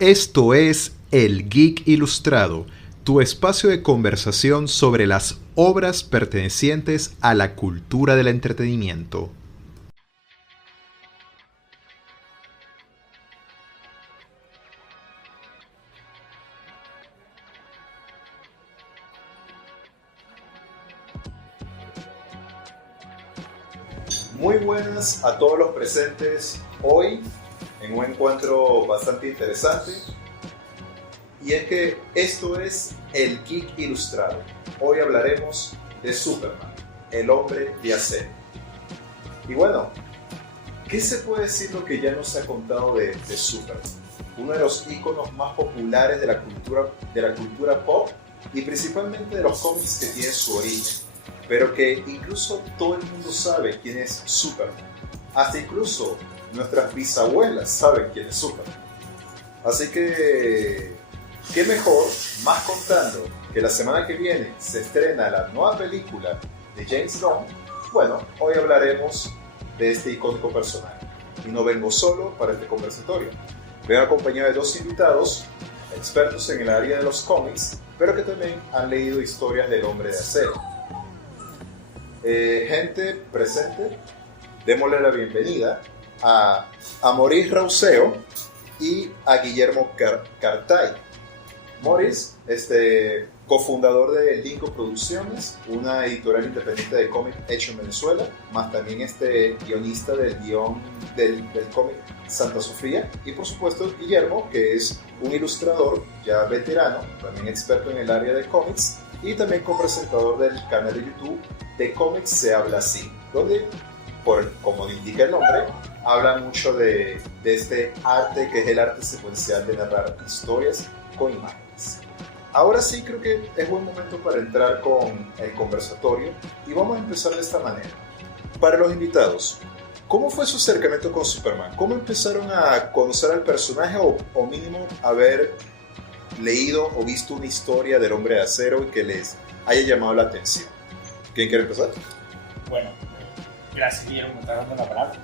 Esto es El Geek Ilustrado, tu espacio de conversación sobre las obras pertenecientes a la cultura del entretenimiento. Muy buenas a todos los presentes hoy en un encuentro bastante interesante, y es que esto es El Geek Ilustrado. Hoy hablaremos de Superman, el hombre de acero. Y bueno, ¿qué se puede decir lo que ya nos ha contado de Superman? Uno de los íconos más populares de la cultura pop y principalmente de los cómics que tiene su origen, pero que incluso todo el mundo sabe quién es Superman. Hasta incluso nuestras bisabuelas saben quién es Superman. Así que, ¿qué mejor más contando que la semana que viene se estrena la nueva película de James Gunn? Bueno, hoy hablaremos de este icónico personaje. Y no vengo solo para este conversatorio. Vengo acompañado de dos invitados, expertos en el área de los cómics, pero que también han leído historias del hombre de acero. Gente presente, démosle la bienvenida a Maurice Rauseo y a Guillermo Cartay. Maurice, cofundador de Linco Producciones, una editorial independiente de cómic hecho en Venezuela, más también guionista del guión del cómic Santa Sofía, y por supuesto Guillermo, que es un ilustrador ya veterano, también experto en el área de cómics, y también copresentador del canal de YouTube de Cómics Se Habla Así, donde, como indica el nombre, habla mucho de este arte que es el arte secuencial de narrar historias con imágenes. Ahora sí creo que es buen momento para entrar con el conversatorio y vamos a empezar de esta manera. Para los invitados, ¿cómo fue su acercamiento con Superman? ¿Cómo empezaron a conocer al personaje o mínimo haber leído o visto una historia del hombre de acero y que les haya llamado la atención? ¿Quién quiere empezar? Bueno, gracias Guillermo, me estás dando la palabra.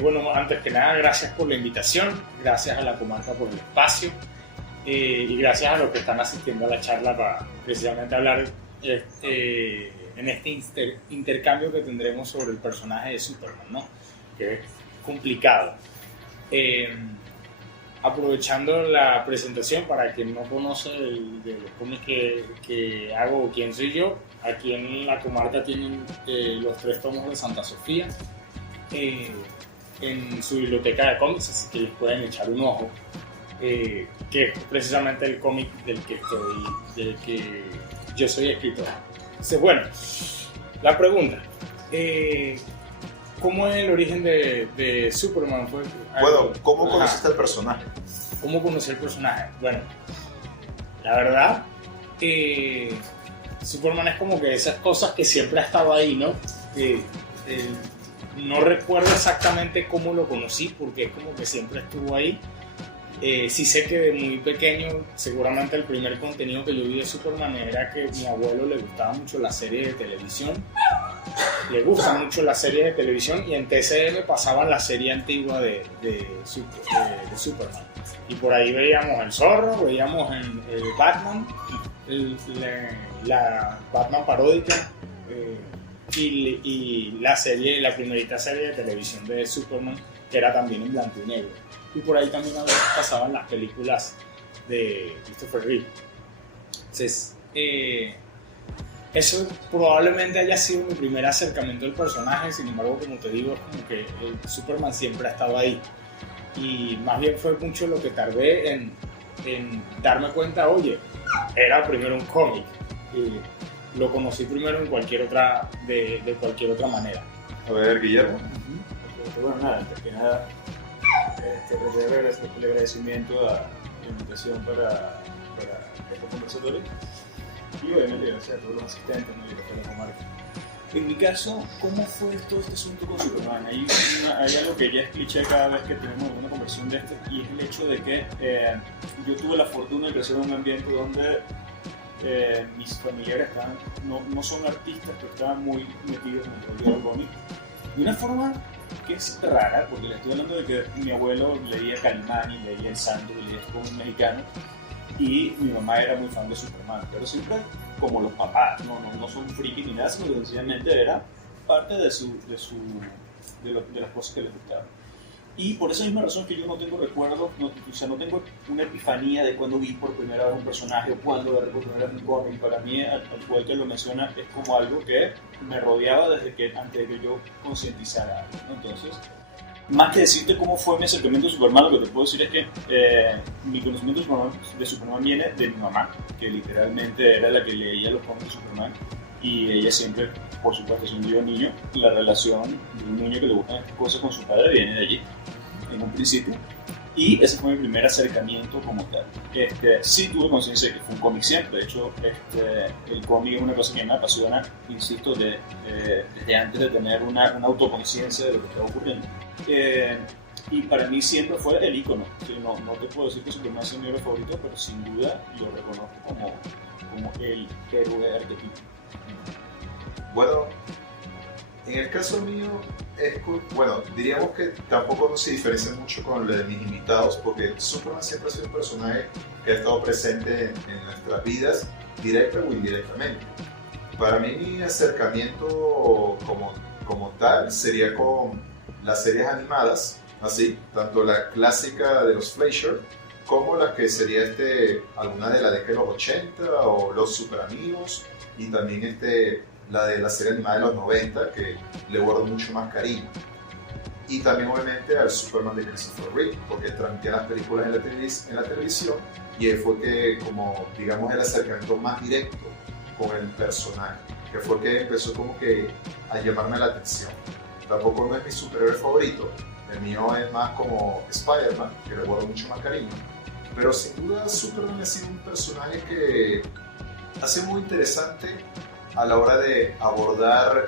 Bueno, antes que nada, gracias por la invitación, gracias a la comarca por el espacio y gracias a los que están asistiendo a la charla para precisamente hablar en este intercambio que tendremos sobre el personaje de Superman, ¿no? Que es complicado. Aprovechando la presentación, para quien no conoce de los cómics que hago o quién soy yo, aquí en la comarca tienen los 3 tomos de Santa Sofía en su biblioteca de cómics, así que les pueden echar un ojo, que es precisamente el cómic del que yo soy escritor. Entonces, bueno, la pregunta, ¿cómo es el origen de Superman? Bueno, ¿cómo conociste al personaje? ¿Cómo conocí el personaje? Bueno, la verdad, Superman es como que esas cosas que siempre ha estado ahí, ¿no? No recuerdo exactamente cómo lo conocí, porque es como que siempre estuvo ahí. Sí sé que de muy pequeño, seguramente el primer contenido que yo vi de Superman era que a mi abuelo le gustaba mucho la serie de televisión. Le gustan mucho las series de televisión y en TCM pasaban la serie antigua de Superman. Y por ahí veíamos el Zorro, veíamos el Batman, la Batman paródica y la primerita serie de televisión de Superman, que era también en blanco y negro. Y por ahí también pasaban las películas de Christopher Reeve. Entonces, eso probablemente haya sido mi primer acercamiento al personaje. Sin embargo, como te digo, es como que el Superman siempre ha estado ahí. Y más bien fue mucho lo que tardé en darme cuenta, oye, era primero un cómic. Y lo conocí primero en cualquier otra manera. A ver, Guillermo. Bueno, nada, antes que nada, el agradecimiento a la invitación para este conversatorio. Y obviamente gracias a todos los asistentes, ¿no? Y a la comarca. En mi caso, ¿cómo fue todo este asunto con Superman? Hay algo que ya expliqué cada vez que tenemos una conversación de esto, y es el hecho de que yo tuve la fortuna de crecer en un ambiente donde mis familiares no son artistas, pero estaban muy metidos en el rollo del cómic. De una forma que es rara, porque le estoy hablando de que mi abuelo leía Calimán y leía El Santo y leía cómics mexicanos, y mi mamá era muy fan de Superman, pero siempre como los papás, no son friki ni nada, sino que sencillamente era parte de las cosas que les gustaban. Y por esa misma razón que yo no tengo recuerdos, no tengo una epifanía de cuando vi por primera vez un personaje o cuando vi por primera vez un cómic. Para mí, al igual que lo menciona, es como algo que me rodeaba antes de que yo concientizara algo, ¿no? Entonces, más que decirte cómo fue mi acercamiento a Superman, lo que te puedo decir es que mi conocimiento de Superman viene de mi mamá, que literalmente era la que leía los cómics de Superman, y ella siempre, por supuesto, siendo yo niño, la relación de un niño que le gustan estas cosas con su padre viene de allí, en un principio, y ese fue mi primer acercamiento como tal. Sí tuve conciencia de que fue un cómic siempre, de hecho, el cómic es una cosa que me apasiona, insisto, desde antes de tener una autoconciencia de lo que estaba ocurriendo. Y para mí siempre fue el ícono. ¿Sí? No te puedo decir que Superman es mi héroe favorito, pero sin duda lo reconozco como el héroe arquetipo. Bueno, en el caso mío, diríamos que tampoco no se diferencia mucho con lo de mis invitados, porque Superman siempre ha sido un personaje que ha estado presente en nuestras vidas, directa o indirectamente. Para mí, mi acercamiento como tal sería con las series animadas, así, tanto la clásica de los Fleischer, como la que sería alguna de la década de los 80 o los Super Amigos, y también la de la serie animada de los 90, que le guardo mucho más cariño. Y también obviamente al Superman de Christopher Reeve, porque transmitía las películas en la televisión, y él fue que, como digamos, el acercamiento más directo con el personaje, que fue que empezó como que a llamarme la atención. Tampoco no es mi superhéroe favorito, el mío es más como Spider-Man, que le guardo mucho más cariño, pero sin duda Superman ha sido un personaje que ha sido muy interesante a la hora de abordar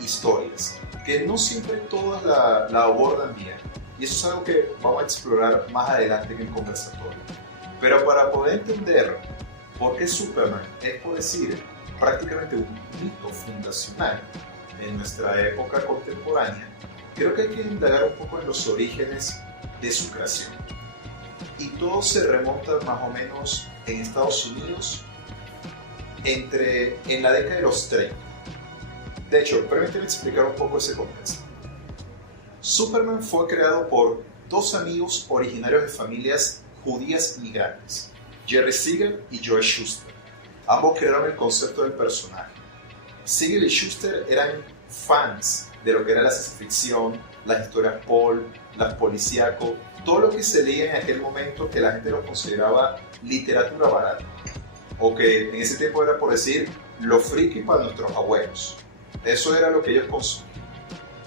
historias, que no siempre todas la abordan bien, y eso es algo que vamos a explorar más adelante en el conversatorio. Pero para poder entender por qué Superman es, por decir, prácticamente un mito fundacional en nuestra época contemporánea, creo que hay que indagar un poco en los orígenes de su creación. Y todo se remonta más o menos en Estados Unidos en la década de los 30. De hecho, permíteme explicar un poco ese contexto. Superman fue creado por dos amigos originarios de familias judías migrantes, Jerry Siegel y Joe Shuster. Ambos crearon el concepto del personaje. Siegel y Shuster eran fans de lo que era la ciencia ficción, las historias pulp, las policíaco, todo lo que se leía en aquel momento que la gente lo consideraba literatura barata, o que en ese tiempo era, por decir, lo friki para nuestros abuelos. Eso era lo que ellos consumían.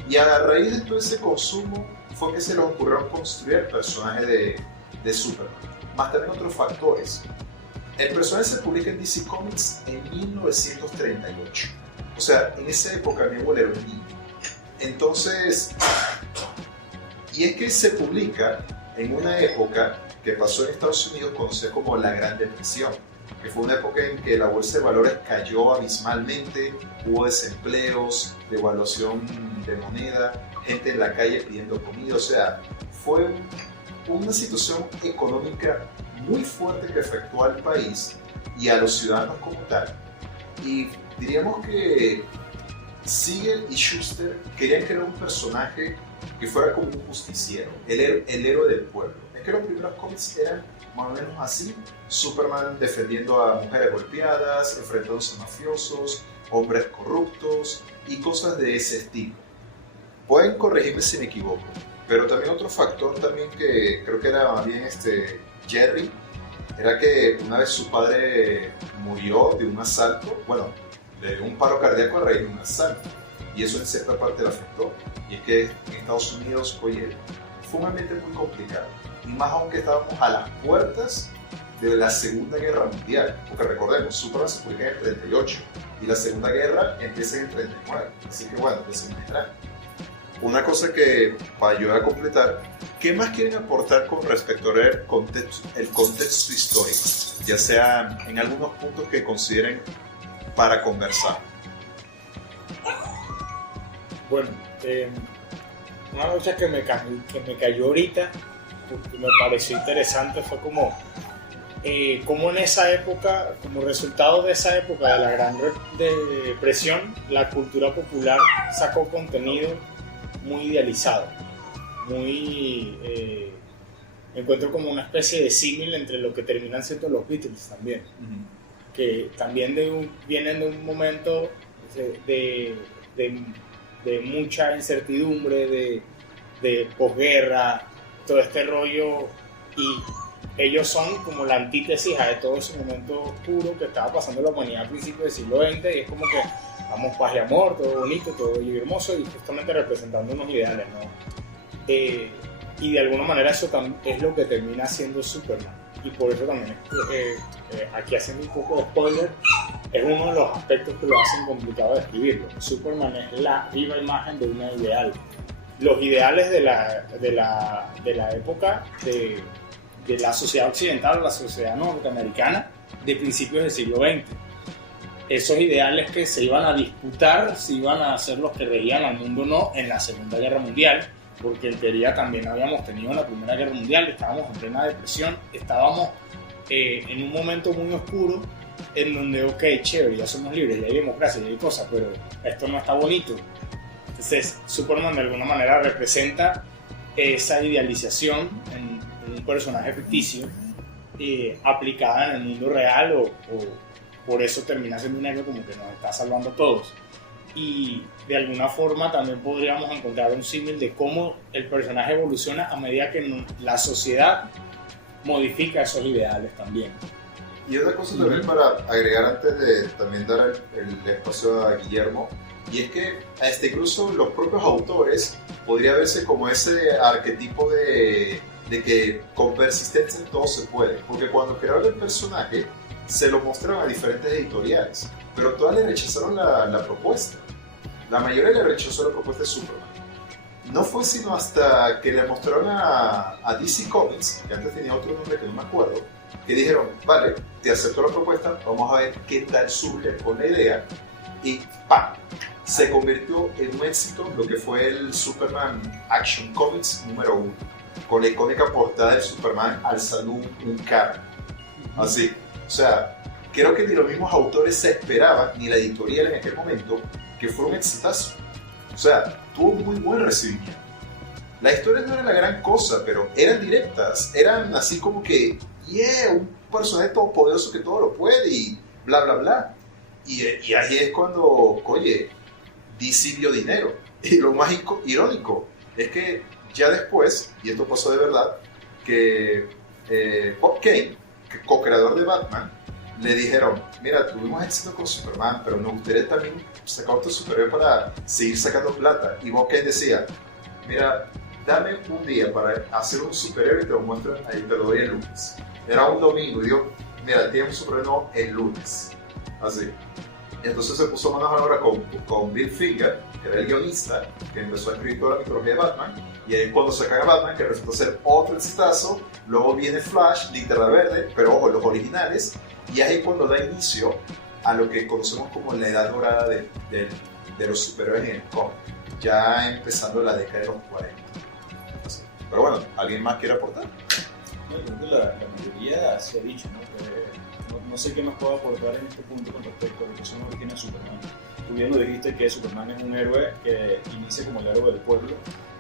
Y a raíz de todo ese consumo fue que se les ocurrió construir el personaje de Superman, más también otros factores. El personaje se publica en DC Comics en 1938. O sea, en esa época mi abuelo era un niño. Entonces, y es que se publica en una época que pasó en Estados Unidos conocida como la Gran Depresión, que fue una época en que la bolsa de valores cayó abismalmente, hubo desempleos, devaluación de moneda, gente en la calle pidiendo comida, o sea, fue una situación económica muy fuerte que afectó al país y a los ciudadanos como tal. Y diríamos que Siegel y Shuster querían crear un personaje que fuera como un justiciero, el héroe del pueblo. Es que los primeros cómics eran más o menos así: Superman defendiendo a mujeres golpeadas, enfrentándose a mafiosos, hombres corruptos y cosas de ese estilo. Pueden corregirme si me equivoco, pero también otro factor también que creo que era más bien Jerry, era que una vez su padre murió de un asalto, bueno, de un paro cardíaco a raíz de un asalto, y eso en cierta parte le afectó. Y es que en Estados Unidos, oye, fue un ambiente muy complicado, y más aunque estábamos a las puertas de la Segunda Guerra Mundial, porque recordemos, Superman se publica en el 38 y la Segunda Guerra empieza en el 39, así que bueno, ya se imaginarán. Una cosa que, para ayudar a completar, ¿qué más quieren aportar con respecto al contexto histórico? Ya sea en algunos puntos que consideren para conversar. Bueno, una noche que me cayó ahorita, porque me pareció interesante, fue como en esa época, como resultado de esa época de la Gran Depresión, la cultura popular sacó contenido muy idealizado, encuentro como una especie de símil entre lo que terminan siendo los Beatles también, que también vienen de un momento de mucha incertidumbre, de posguerra, todo este rollo, y ellos son como la antítesis de todo ese momento oscuro que estaba pasando la humanidad a principios del siglo XX, y es como que vamos, paz y amor, todo bonito, todo bello y hermoso, y justamente representando unos ideales, ¿no? Y de alguna manera eso es lo que termina siendo Superman, y por eso también, aquí haciendo un poco de spoiler, es uno de los aspectos que lo hacen complicado de escribirlo. Superman es la viva imagen de un ideal. Los ideales de la época de la sociedad occidental, la sociedad norteamericana de principios del siglo XX. Esos ideales que se iban a disputar, si iban a ser los que regían al mundo o no en la Segunda Guerra Mundial, porque en teoría también habíamos tenido la Primera Guerra Mundial, estábamos en plena depresión, estábamos en un momento muy oscuro en donde, ok, chévere, ya somos libres, ya hay democracia, ya hay cosas, pero esto no está bonito. Entonces Superman de alguna manera representa esa idealización en un personaje ficticio aplicada en el mundo real, o por eso termina siendo un héroe como que nos está salvando a todos. Y de alguna forma también podríamos encontrar un símil de cómo el personaje evoluciona a medida que la sociedad modifica esos ideales también. Y otra cosa también para agregar antes de también dar el espacio a Guillermo, y es que incluso los propios autores podría verse como ese arquetipo de que con persistencia todo se puede, porque cuando crearon el personaje se lo mostraron a diferentes editoriales, pero todas le rechazaron la propuesta. La mayoría le rechazó la propuesta de Superman. No fue sino hasta que le mostraron a DC Comics, que antes tenía otro nombre que no me acuerdo, que dijeron, vale, te acepto la propuesta, vamos a ver qué tal surge con la idea, y ¡pam! Se convirtió en un éxito lo que fue el Superman Action Comics número 1, con la icónica portada del Superman alzando un carro. Así, o sea, creo que ni los mismos autores se esperaban, ni la editorial en aquel momento, que fuera un exitazo. O sea, tuvo muy buen recibimiento. Las historias no eran la gran cosa, pero eran directas, eran así como que, un personaje todopoderoso que todo lo puede y bla, bla, bla. Y ahí es cuando, oye, DC vio dinero. Y lo más irónico es que ya después, y esto pasó de verdad, que Bob Kane, co-creador de Batman, le dijeron, mira, tuvimos éxito con Superman, pero nos gustaría también sacar otro superhéroe para seguir sacando plata. Y Bob Kane decía, mira, dame un día para hacer un superhéroe y te lo muestro, ahí te lo doy el lunes. Era un domingo y dijo, mira, tienes un superhéroe el lunes. Así. Y entonces se puso manos a la obra con Bill Finger, que era el guionista, que empezó a escribir toda la mitología de Batman. Y ahí cuando sacan a Batman, que resultó ser otro exitazo, luego viene Flash, Linterna Verde, pero ojo, los originales. Y ahí cuando da inicio a lo que conocemos como la edad dorada de los superhéroes en el cómic, ya empezando la década de los 40. Así. Pero bueno, ¿alguien más quiere aportar? No, yo creo que la mayoría se ha dicho, ¿no? No sé qué más puedo aportar en este punto con respecto a lo que son los orígenes de Superman. Tú bien lo dijiste que Superman es un héroe que inicia como el héroe del pueblo,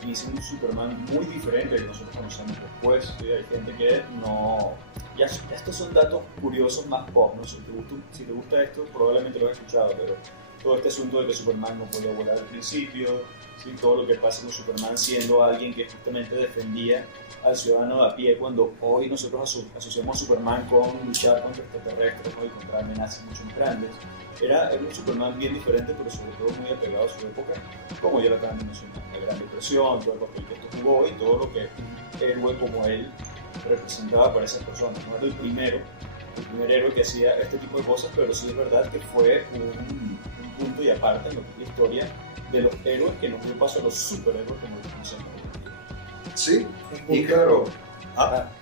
inicia un Superman muy diferente al que nosotros conocemos después. ¿Sí? Hay gente que no... Ya estos son datos curiosos más pop, ¿no? Si te gusta esto, probablemente lo has escuchado, pero todo este asunto de que Superman no podía volar al principio, ¿sí? Todo lo que pasa con Superman siendo alguien que justamente defendía al ciudadano de a pie, cuando hoy nosotros asociamos a Superman con luchar contra extraterrestres, ¿no? Y contra amenazas mucho más grandes. Era un Superman bien diferente, pero sobre todo muy apegado a su época, como ya lo acaban de mencionar, la Gran Depresión, todo el papel que esto jugó y todo lo que un héroe como él representaba para esas personas. No era el primer héroe que hacía este tipo de cosas, pero sí es verdad que fue un punto y aparte en lo que es la historia de los héroes que nos dio paso a los superhéroes que nos conocemos. Sí, y claro.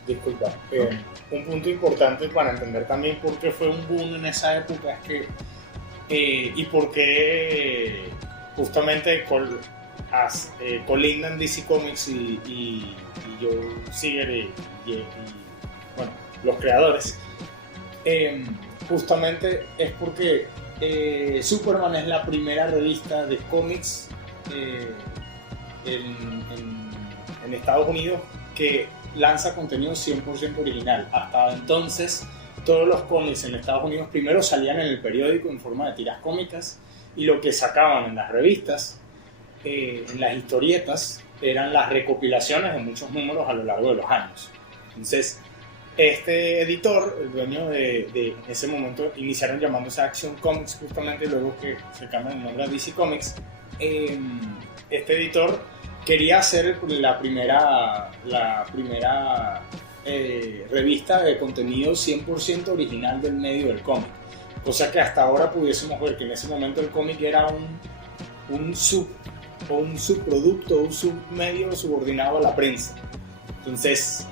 Disculpa. Un punto importante para entender también por qué fue un boom en esa época es que y por qué justamente colindan DC Comics y Joe Seeger y, bueno, los creadores, justamente es porque Superman es la primera revista de cómics en Estados Unidos que lanza contenido 100% original. Hasta entonces todos los cómics en Estados Unidos primero salían en el periódico en forma de tiras cómicas, y lo que sacaban en las revistas, en las historietas, eran las recopilaciones de muchos números a lo largo de los años. Entonces este editor, el dueño de ese momento, iniciaron llamándose Action Comics justamente, luego que se cambian el nombre a DC Comics. Este editor quería hacer la primera revista de contenido 100% original del medio del cómic, cosa que hasta ahora pudiésemos ver que en ese momento el cómic era un subproducto, un submedio subordinado a la prensa. Entonces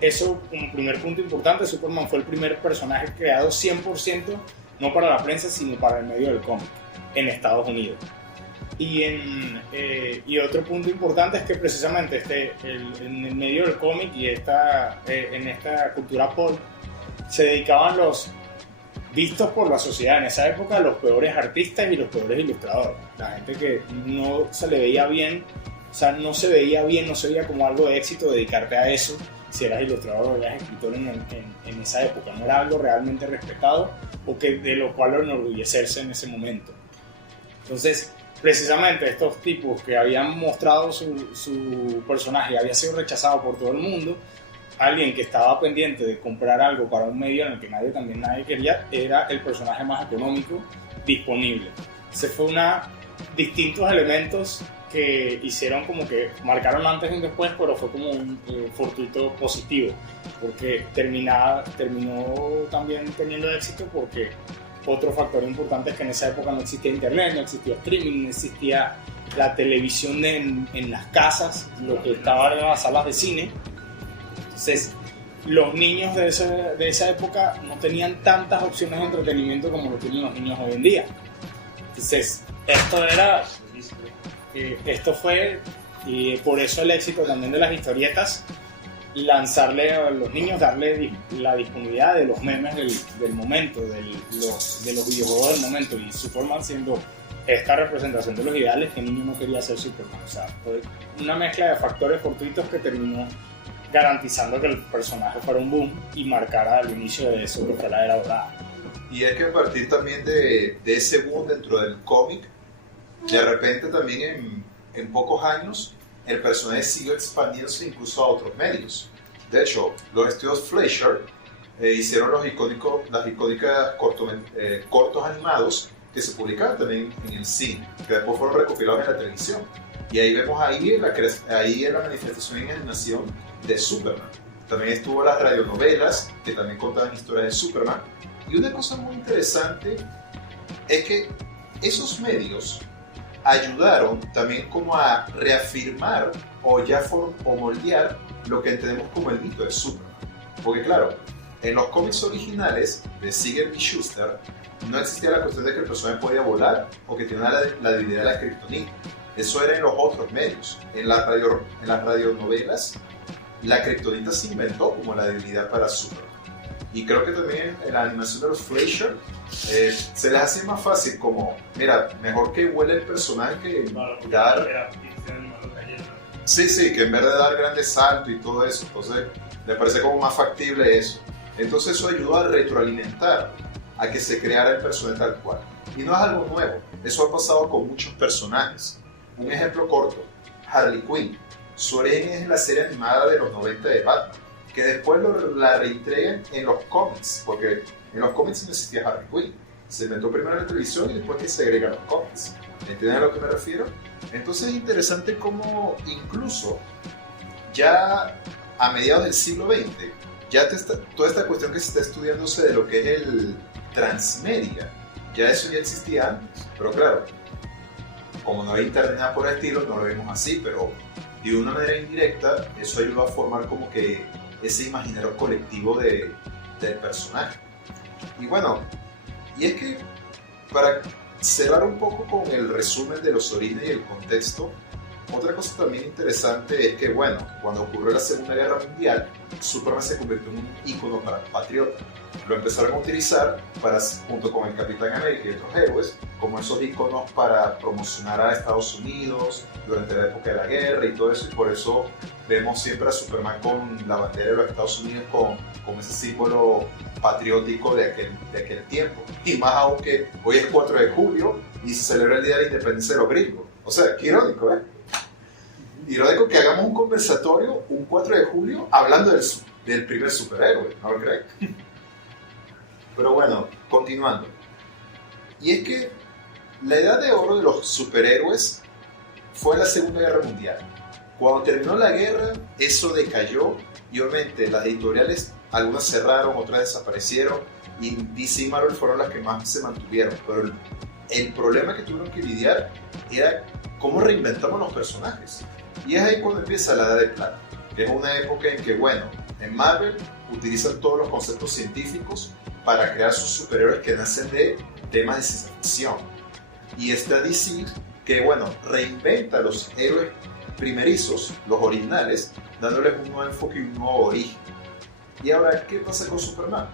eso, como primer punto importante, Superman fue el primer personaje creado 100% no para la prensa sino para el medio del cómic en Estados Unidos. Y otro punto importante es que precisamente en el medio del cómic y en esta cultura pop se dedicaban los vistos por la sociedad en esa época los peores artistas y los peores ilustradores. La gente que no se le veía bien, o sea, no se veía como algo de éxito dedicarte a eso si eras ilustrador o eras escritor en esa época. No era algo realmente respetado o de lo cual enorgullecerse en ese momento. Entonces, precisamente estos tipos que habían mostrado su personaje había sido rechazado por todo el mundo, alguien que estaba pendiente de comprar algo para un medio en el que nadie quería, era el personaje más económico disponible. Se fue distintos elementos que hicieron como que marcaron antes y un después, pero fue como un fortuito positivo, porque terminó también teniendo éxito porque otro factor importante es que en esa época no existía internet, no existía streaming, no existía la televisión en las casas, lo que estaba en las salas de cine. Entonces los niños de esa época no tenían tantas opciones de entretenimiento como lo tienen los niños hoy en día. Entonces esto fue, y por eso el éxito también de las historietas, lanzarle a los niños, darle la disponibilidad de los memes del momento, de los videojuegos del momento, y Superman siendo esta representación de los ideales que el niño no quería ser Superman. O sea, fue una mezcla de factores fortuitos que terminó garantizando que el personaje fuera un boom y marcara el inicio de eso que fue la era dorada. Y es que a partir también de ese boom dentro del cómic, de repente también en pocos años el personaje siguió expandiéndose incluso a otros medios. De hecho, los estudios Fleischer hicieron las icónicas cortos animados que se publicaban también en el cine, que después fueron recopilados en la televisión. Y ahí vemos la manifestación en animación de Superman. También estuvo las radionovelas, que también contaban historias de Superman. Y una cosa muy interesante es que esos medios ayudaron también como a reafirmar o moldear lo que entendemos como el mito de Superman. Porque claro, en los cómics originales de Seeger y Shuster no existía la cuestión de que el personaje podía volar o que tenía la debilidad de la kriptonita. Eso era en los otros medios. En las radionovelas, la kriptonita se inventó como la debilidad para Superman. Y creo que también en la animación de los Fleischer se les hace más fácil como, mira, mejor que vuele el personaje que dar... Sí, que en vez de dar grandes saltos y todo eso, entonces me parece como más factible eso. Entonces eso ayudó a retroalimentar, a que se creara el personaje tal cual. Y no es algo nuevo, eso ha pasado con muchos personajes. Un ejemplo corto, Harley Quinn. Su origen es en la serie animada de los 90 de Batman, que después la reentregan en los cómics, porque en los cómics no existía Harley Quinn. Se inventó primero en la televisión y después que se agregan los cómics. ¿Entienden a lo que me refiero? Entonces es interesante cómo incluso ya a mediados del siglo XX, ya toda esta cuestión que se está estudiándose de lo que es el transmedia, ya eso ya existía antes. Pero claro, como no hay internet nada por el estilo, no lo vemos así, pero de una manera indirecta eso ayudó a formar como que ese imaginario colectivo del personaje. Y bueno, y es que para cerrar un poco con el resumen de los orígenes y el contexto, otra cosa también interesante es que, bueno, cuando ocurrió la Segunda Guerra Mundial, Superman se convirtió en un ícono patriota. Lo empezaron a utilizar junto con el Capitán América y otros héroes, como esos íconos para promocionar a Estados Unidos durante la época de la guerra y todo eso, y por eso vemos siempre a Superman con la bandera de los Estados Unidos con ese símbolo patriótico de aquel tiempo. Y más aún que hoy es 4 de julio y se celebra el Día de la Independencia de los Gringos. O sea, qué irónico, ¿eh? Irónico que hagamos un conversatorio un 4 de julio hablando del primer superhéroe, ¿no lo creen? Pero bueno, continuando. Y es que la edad de oro de los superhéroes fue la Segunda Guerra Mundial. Cuando terminó la guerra, eso decayó y obviamente las editoriales, algunas cerraron, otras desaparecieron y DC y Marvel fueron las que más se mantuvieron. Pero el problema que tuvieron que lidiar era cómo reinventamos los personajes. Y es ahí cuando empieza la Edad de Plata, que es una época en que, bueno, en Marvel utilizan todos los conceptos científicos para crear sus superhéroes que nacen de temas de ciencia ficción. Y está DC que, bueno, reinventa los héroes primerizos, los originales, dándoles un nuevo enfoque y un nuevo origen. Y ahora, ¿qué pasa con Superman?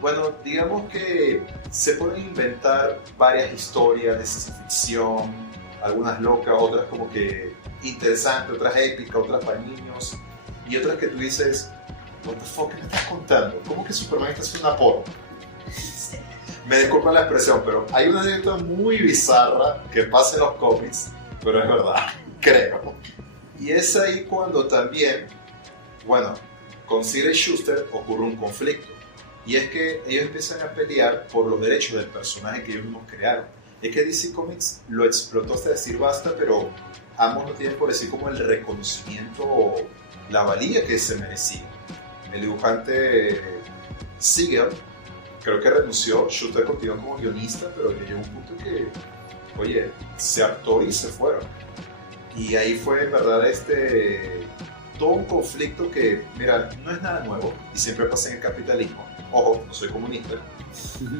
Bueno, digamos que se pueden inventar varias historias de ciencia ficción, algunas locas, otras como que interesantes, otras épicas, otras para niños, y otras que tú dices, what the fuck, ¿qué me estás contando? ¿Cómo que Superman está haciendo una porno? Me disculpan la expresión, pero hay una anécdota muy bizarra que pasa en los cómics, pero es verdad, creo. Y es ahí cuando también, bueno, con Sid y Schuster ocurre un conflicto. Y es que ellos empiezan a pelear por los derechos del personaje que ellos mismos crearon. Es que DC Comics lo explotó hasta decir basta, pero ambos no tienen por decir como el reconocimiento o la valía que se merecía. El dibujante Siegel creo que renunció, Schuster continuó como guionista, pero llegó un punto que, oye, se hartó y se fueron. Y ahí fue en verdad todo un conflicto que, mira, no es nada nuevo y siempre pasa en el capitalismo. Ojo, no soy comunista,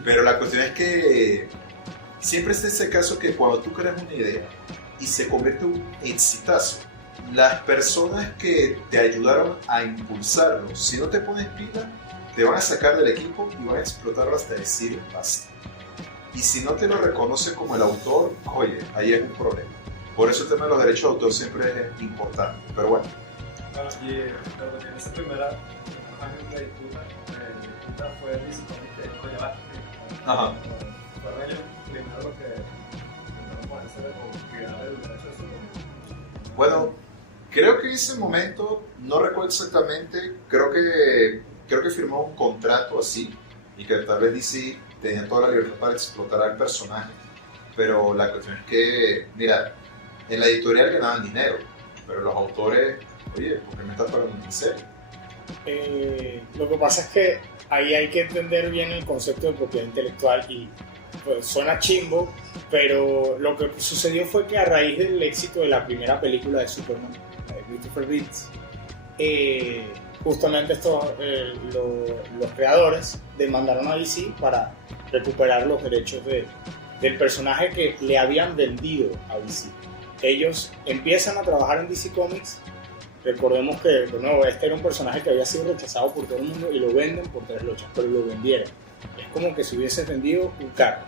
pero la cuestión es que siempre es ese caso que cuando tú creas una idea y se convierte en un exitazo, las personas que te ayudaron a impulsarlo, si no te pones pila, te van a sacar del equipo y van a explotarlo hasta decir basta. Y si no te lo reconoce como el autor, oye, ahí hay un problema. Por eso el tema de los derechos de autor siempre es importante, pero bueno. Y lo que en esa primera años de disputa fue el DC Comics de Coyabá. Ajá. Fueron ellos primero los que intentaron ponerse de cuidar el derecho de su. Bueno, creo que en ese momento, no recuerdo exactamente, creo que firmó un contrato así y que tal vez DC tenía toda la libertad para explotar al personaje, pero la cuestión es que, mira, en la editorial ganaban dinero, pero los autores, oye, ¿por qué me estás pagando en serio? Lo que pasa es que ahí hay que entender bien el concepto de propiedad intelectual y pues, suena chimbo, pero lo que sucedió fue que a raíz del éxito de la primera película de Superman, de Christopher Reeve, justamente los creadores demandaron a DC para recuperar los derechos del personaje que le habían vendido a DC. Ellos empiezan a trabajar en DC Comics. Recordemos que, de nuevo, este era un personaje que había sido rechazado por todo el mundo y lo venden por 3 lochas, pero lo vendieron. Es como que si hubiese vendido un carro.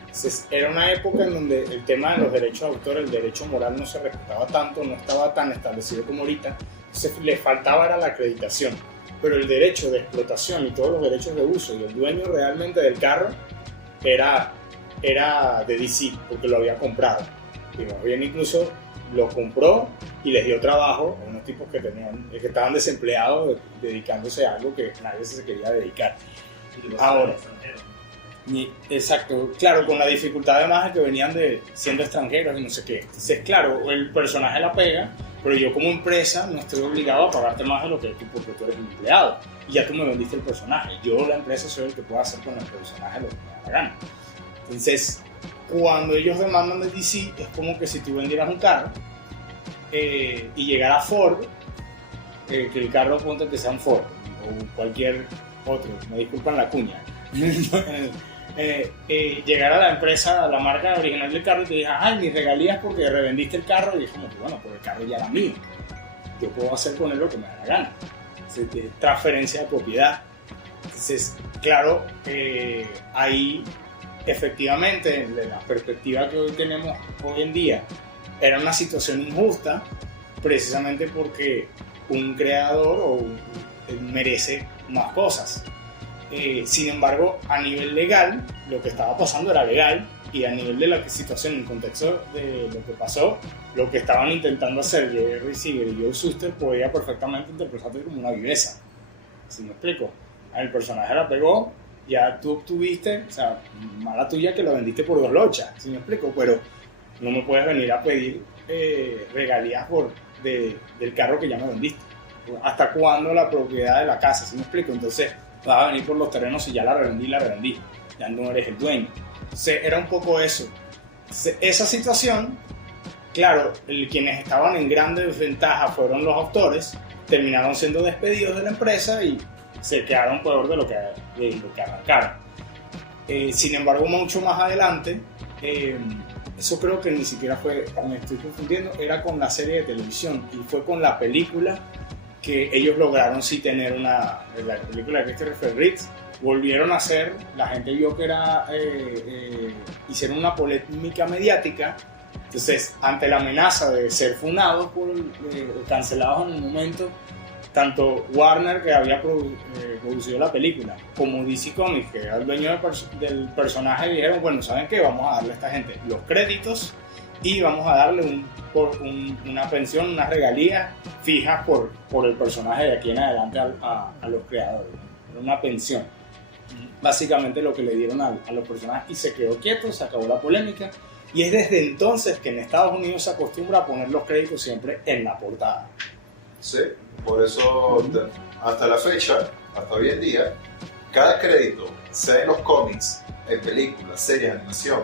Entonces, era una época en donde el tema de los derechos de autor, el derecho moral no se respetaba tanto, no estaba tan establecido como ahorita. Entonces, le faltaba era la acreditación. Pero el derecho de explotación y todos los derechos de uso y el dueño realmente del carro era de DC, porque lo había comprado. Y más bien incluso lo compró y les dio trabajo a unos tipos que estaban desempleados dedicándose a algo que nadie se quería dedicar. Ahora, exacto, claro, con la dificultad además de que venían siendo extranjeros y no sé qué. Entonces, claro, el personaje la pega, pero yo como empresa no estoy obligado a pagarte más de lo que tú, porque tú eres un empleado y ya tú me vendiste el personaje. Yo, la empresa, soy el que puedo hacer con el personaje lo que me da la gana. Entonces, cuando ellos demandan de DC, es como que si tú vendieras un carro y llegara Ford, que el carro ponte que sea un Ford o cualquier otro, me disculpan la cuña, llegar a la empresa, a la marca original del carro y te diga, ay, mis regalías porque revendiste el carro, y es como que, bueno, pues el carro ya era mío, yo puedo hacer con él lo que me da la gana. Entonces, transferencia de propiedad. Entonces, claro, ahí efectivamente, desde la perspectiva que hoy tenemos hoy en día, era una situación injusta, precisamente porque un creador merece más cosas. Sin embargo, a nivel legal, lo que estaba pasando era legal, y a nivel de la situación, en el contexto de lo que pasó, lo que estaban intentando hacer Jerry Siegel y Joe Shuster podía perfectamente interpretarse como una viveza. ¿Sí me explico? El personaje la pegó, ya tú obtuviste, o sea, mala tuya que lo vendiste por 2 lochas, ¿sí me explico? Pero no me puedes venir a pedir regalías del carro que ya me vendiste. ¿Hasta cuándo la propiedad de la casa? ¿Sí me explico? Entonces vas a venir por los terrenos y ya la revendí, ya no eres el dueño. Entonces era un poco eso. Entonces, esa situación, claro, quienes estaban en gran desventaja fueron los autores, terminaron siendo despedidos de la empresa y se quedaron peor de lo que arrancaron. Sin embargo, mucho más adelante, eso creo que ni siquiera fue, me estoy confundiendo, era con la serie de televisión, y fue con la película que ellos lograron sí tener la película de Christopher Reeve. Volvieron a hacer, la gente vio que hicieron una polémica mediática. Entonces, ante la amenaza de ser funados cancelados en el momento, tanto Warner, que había producido la película, como DC Comics, que era el dueño del personaje, dijeron, bueno, ¿saben qué? Vamos a darle a esta gente los créditos y vamos a darle una pensión, unas regalías fijas por el personaje de aquí en adelante a los creadores. Era una pensión. Básicamente lo que le dieron a los personajes, y se quedó quieto, se acabó la polémica, y es desde entonces que en Estados Unidos se acostumbra a poner los créditos siempre en la portada. Sí, por eso hasta la fecha, hasta hoy en día, cada crédito, sea en los cómics, en películas, series, animación,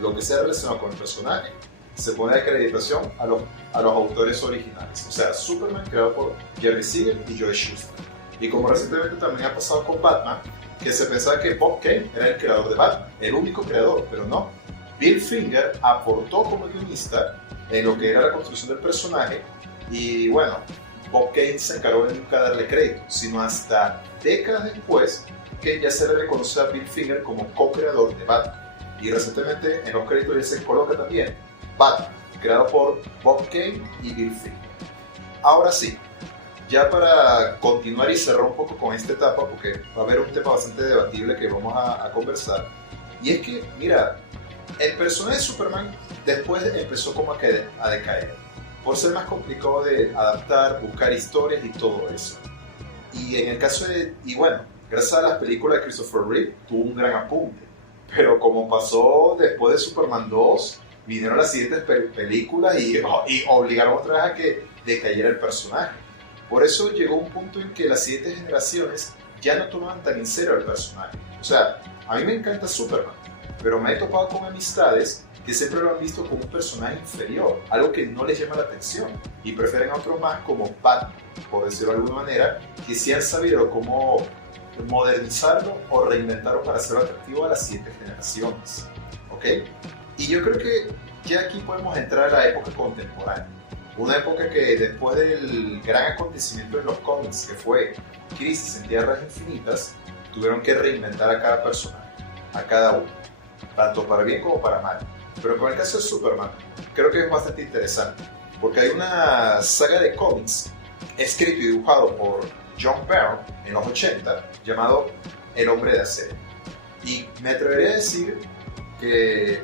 lo que sea relacionado con el personaje, se pone de acreditación a los autores originales. O sea, Superman creado por Jerry Siegel y Joe Shuster. Y como recientemente también ha pasado con Batman, que se pensaba que Bob Kane era el creador de Batman, el único creador, pero no. Bill Finger aportó como guionista en lo que era la construcción del personaje, y bueno, Bob Kane se encargó de nunca darle crédito, sino hasta décadas después que ya se le reconoce a Bill Finger como co-creador de Batman. Y recientemente en los créditos ya se coloca también Batman, creado por Bob Kane y Bill Finger. Ahora sí, ya para continuar y cerrar un poco con esta etapa, porque va a haber un tema bastante debatible que vamos a conversar, y es que, mira, el personaje de Superman después empezó como a decaer, por ser más complicado de adaptar, buscar historias y todo eso. Y en el caso bueno, gracias a las películas de Christopher Reeve tuvo un gran apunte, pero como pasó después de Superman 2, vinieron las siguientes películas y obligaron otra vez a que decayera el personaje. Por eso llegó un punto en que las siguientes generaciones ya no tomaban tan en serio al personaje. O sea, a mí me encanta Superman, pero me he topado con amistades que siempre lo han visto como un personaje inferior, algo que no les llama la atención, y prefieren a otro más como Batman, por decirlo de alguna manera, que sí han sabido cómo modernizarlo o reinventarlo para hacerlo atractivo a las siguientes generaciones. ¿Ok? Y yo creo que ya aquí podemos entrar a la época contemporánea. Una época que después del gran acontecimiento de los cómics, que fue Crisis en Tierras Infinitas, tuvieron que reinventar a cada personaje, a cada uno, tanto para bien como para mal. Pero con el caso de Superman, creo que es bastante interesante, porque hay una saga de cómics escrito y dibujado por John Byrne en los 80, llamado El Hombre de Acero. Y me atrevería a decir que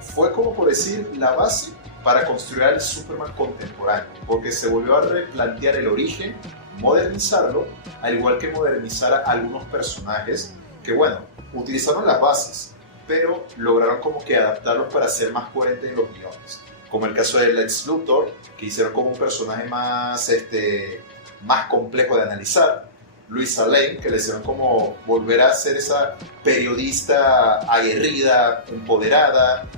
fue como por decir la base para construir el Superman contemporáneo, porque se volvió a replantear el origen, modernizarlo, al igual que modernizar a algunos personajes que, bueno, utilizaron las bases, pero lograron como que adaptarlos para ser más coherentes en los guiones. Como el caso de Lex Luthor, que hicieron como un personaje más complejo de analizar. Luisa Lane, que le hicieron como volver a ser esa periodista aguerrida, empoderada,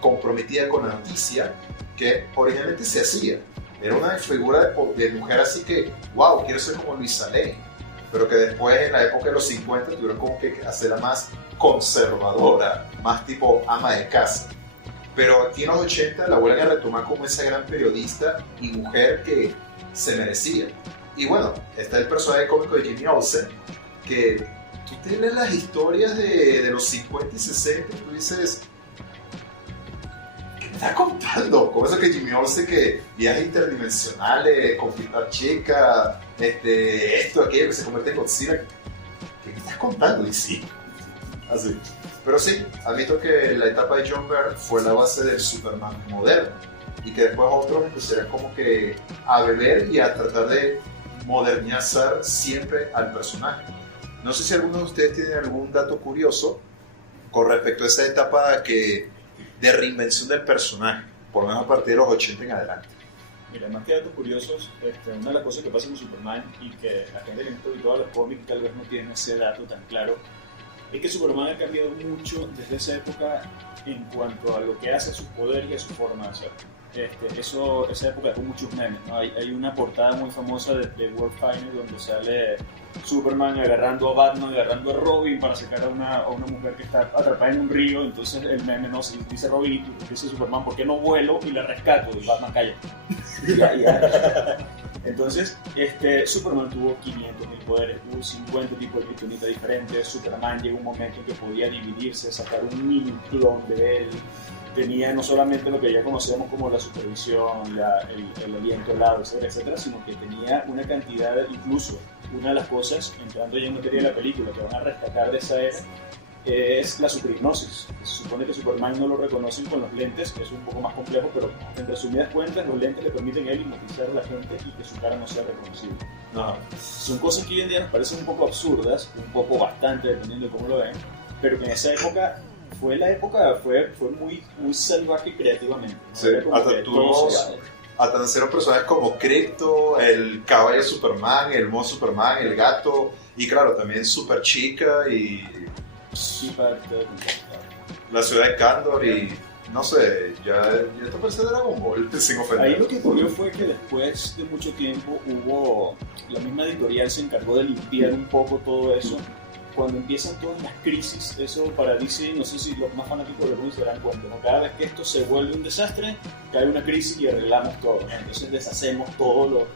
comprometida con la noticia, que originalmente se hacía. Era una figura de mujer así que, wow, quiero ser como Luisa Lane. pero que después en la época de los 50 tuvieron como que hacerla más conservadora, más tipo ama de casa. Pero aquí en los 80 la vuelven a retomar como esa gran periodista y mujer que se merecía. Y bueno, está el personaje cómico de Jimmy Olsen, que tú te lees las historias de los 50 y 60 y tú dices, ¿qué me estás contando? Como eso que Jimmy Olsen, que viajes interdimensionales, conquistar chicas, esto, aquello, que se convierte en Godzilla. ¿Qué me estás contando? Y sí, así. Pero sí, admito que la etapa de John Byrne fue la base del Superman moderno y que después otros empezaron como que a beber y a tratar de modernizar siempre al personaje. No sé si alguno de ustedes tiene algún dato curioso con respecto a esa etapa de reinvención del personaje, por lo menos a partir de los 80 en adelante. Mira, más que datos curiosos, una de las cosas que pasa con Superman y que la gente que no está habituada a los cómics tal vez no tiene ese dato tan claro, es que Superman ha cambiado mucho desde esa época en cuanto a lo que hace, a su poder y a su forma de ser. Esa época dejó muchos memes, ¿no? Hay una portada muy famosa de World Finest donde sale Superman agarrando a Batman, agarrando a Robin para sacar a una mujer que está atrapada en un río. Entonces el meme no dice Robin, dice Superman, ¿por qué no vuelo y la rescato? Y Batman calla. ya. Entonces, Superman tuvo 500.000 poderes, tuvo 50 tipos de kriptonita diferentes. Superman llegó un momento en que podía dividirse, sacar un mini clon de él. Tenía no solamente lo que ya conocemos como la supervisión, el aliento helado, etcétera, etcétera, sino que tenía una cantidad, incluso una de las cosas, entrando ya en materia de la película, que van a rescatar de esa era, es la superhipnosis. Se supone que Superman no lo reconocen con los lentes, que es un poco más complejo, pero en resumidas cuentas, los lentes le permiten a él hipnotizar a la gente y que su cara no sea reconocible. No. Son cosas que hoy en día nos parecen un poco absurdas, un poco bastante, dependiendo de cómo lo ven, pero que en esa época fue muy, muy salvaje creativamente, ¿no? Sí, hasta nacieron personajes como Krypto, el caballo de Superman, el monstruo Superman, el gato, y claro, también Super Chica y la ciudad de Kandor y no sé, ya esto parece Dragon Ball, sin ofender. Ahí lo que ocurrió fue que después de mucho tiempo la misma editorial se encargó de limpiar un poco todo eso. Cuando empiezan todas las crisis, eso para DC, no sé si los más fanáticos de los se darán cuenta, ¿no? Cada vez que esto se vuelve un desastre, cae una crisis y arreglamos todo, ¿no? Entonces deshacemos todas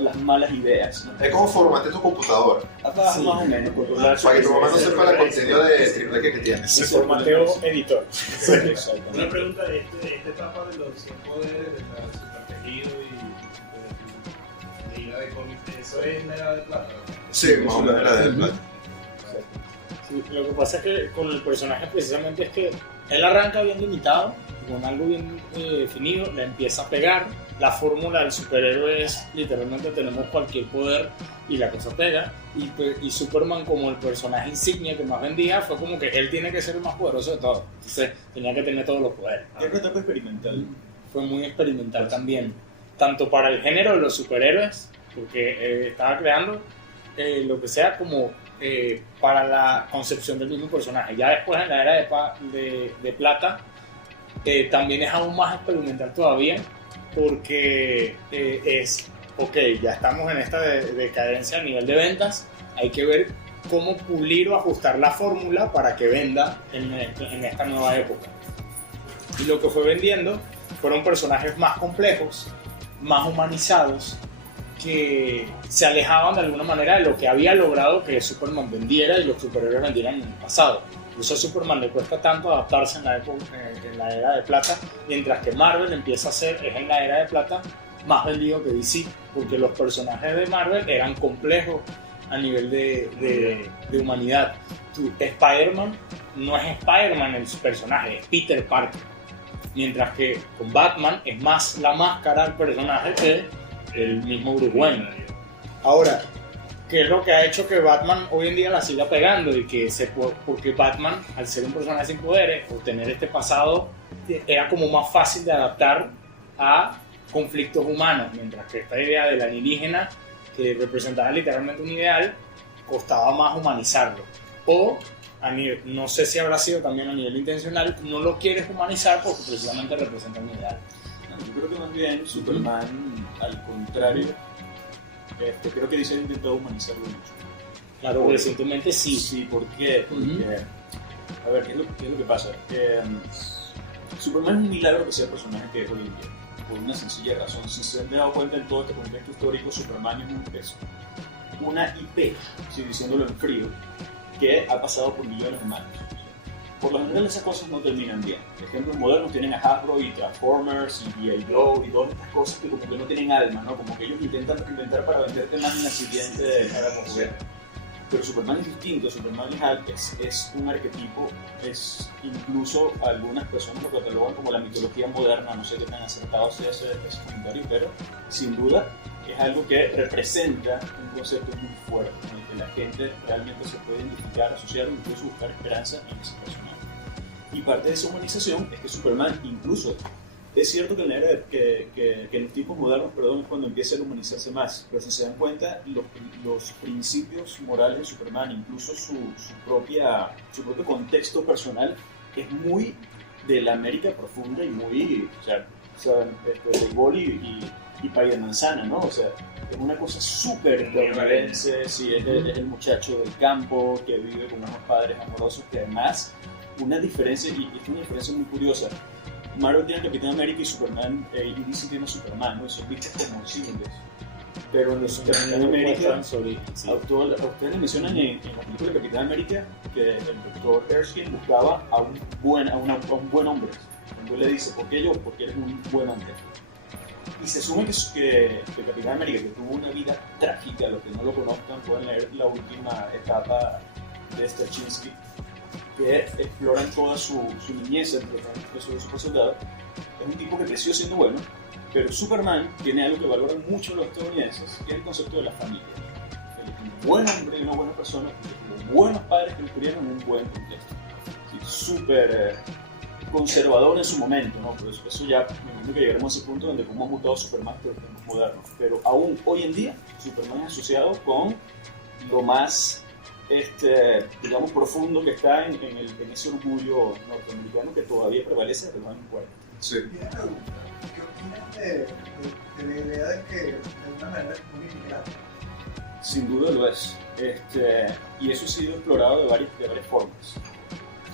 las malas ideas, ¿no? Es como formate tu computadora. Más o menos. Para que tu mamá no sepa el contenido de triple que tienes. El formateo editor. Una pregunta, esta etapa de los 100 poderes, de la supertejido y de Liga de Cómics, ¿eso es la edad de plata? Sí, más o menos la edad de plata. Sí, lo que pasa es que con el personaje precisamente es que él arranca bien limitado, con algo bien definido, le empieza a pegar. La fórmula del superhéroe es literalmente tenemos cualquier poder y la cosa pega. Y Superman, como el personaje insignia que más vendía, fue como que él tiene que ser el más poderoso de todos. Entonces tenía que tener todos los poderes. Es una etapa experimental. Fue muy experimental también, tanto para el género de los superhéroes, porque estaba creando lo que sea como para la concepción del mismo personaje. Ya después en la era de plata también es aún más experimental todavía, porque ya estamos en esta decadencia a nivel de ventas, hay que ver cómo pulir o ajustar la fórmula para que venda en esta nueva época. Y lo que fue vendiendo fueron personajes más complejos, más humanizados, que se alejaban de alguna manera de lo que había logrado que Superman vendiera y los superhéroes vendieran en el pasado. Por eso a Superman le cuesta tanto adaptarse en la era de plata, mientras que Marvel empieza a ser, es en la era de plata, más vendido que DC, porque los personajes de Marvel eran complejos a nivel de humanidad. Spider-Man no es Spider-Man el personaje, es Peter Parker, mientras que con Batman es más la máscara del personaje que el mismo Bruce Wayne. Ahora, ¿qué es lo que ha hecho que Batman hoy en día la siga pegando? Y porque Batman, al ser un personaje sin poderes o tener este pasado, era como más fácil de adaptar a conflictos humanos, mientras que esta idea del alienígena, que representaba literalmente un ideal, costaba más humanizarlo. O, no sé si habrá sido también a nivel intencional, no lo quieres humanizar porque precisamente representa un ideal. Yo creo que más bien Superman, al contrario, creo que DC ha intentado humanizarlo mucho. Claro, recientemente sí. Sí, ¿por qué? Porque, a ver, ¿qué es lo que pasa? Superman es un milagro que sea el personaje que es hoy en día, por una sencilla razón. Si se han dado cuenta en todo este contexto histórico, Superman es una IP, si diciéndolo en frío, que ha pasado por millones de manos. Por lo general esas cosas no terminan bien. Ejemplos modernos tienen a Hasbro y Transformers y G.I. Joe y todas estas cosas que como que no tienen alma, ¿no? Como que ellos intentan inventar para venderte más en la siguiente juguete. Pero Superman es distinto, Superman es un arquetipo, es incluso algunas personas lo catalogan como la mitología moderna, no sé qué tan acertado sea ese comentario, pero sin duda es algo que representa un concepto muy fuerte, en el que la gente realmente se puede identificar, asociar o incluso buscar esperanza en ese personaje. Y parte de esa humanización es que Superman incluso, es cierto que en la era que en los tiempos modernos, es cuando empieza a humanizarse más, pero si se dan cuenta, los principios morales de Superman, incluso su propio contexto personal, es muy de la América profunda y muy, béisbol y pay de manzana, ¿no? O sea, es una cosa súper estadounidense, sí, es el muchacho del campo que vive con unos padres amorosos que además, una diferencia, y es una diferencia muy curiosa, Marvel tiene a Capitán América y Superman, y DC tiene a Superman, ¿no? Son vistos como símiles. Pero en los Capitán América, a ustedes le mencionan en la película de Capitán América que el Dr. Erskine buscaba a un buen hombre. Cuando le dice, ¿por qué yo? Porque eres un buen hombre. Y se asume que Capitán América, que tuvo una vida trágica, los que no lo conozcan pueden leer la última etapa de Straczynski, que exploran toda su niñez entre los super soldados. Es un tipo que creció siendo bueno, pero Superman tiene algo que valoran mucho los estadounidenses, que es el concepto de la familia. Él es un buen hombre y una buena persona, que tuvo buenos padres que lo criaron en un buen contexto. Sí, súper conservador en su momento, ¿no? Por eso ya me imagino que llegaremos a ese punto donde cómo ha mutado Superman por los tiempos modernos. Pero aún hoy en día, Superman es asociado con lo más digamos, profundo que está en ese orgullo norteamericano que todavía prevalece desde los años 40. Sí. ¿Qué opinas de la idea de que de alguna manera es un inmigrante? Sin duda lo es. Y eso ha sido explorado de varias formas.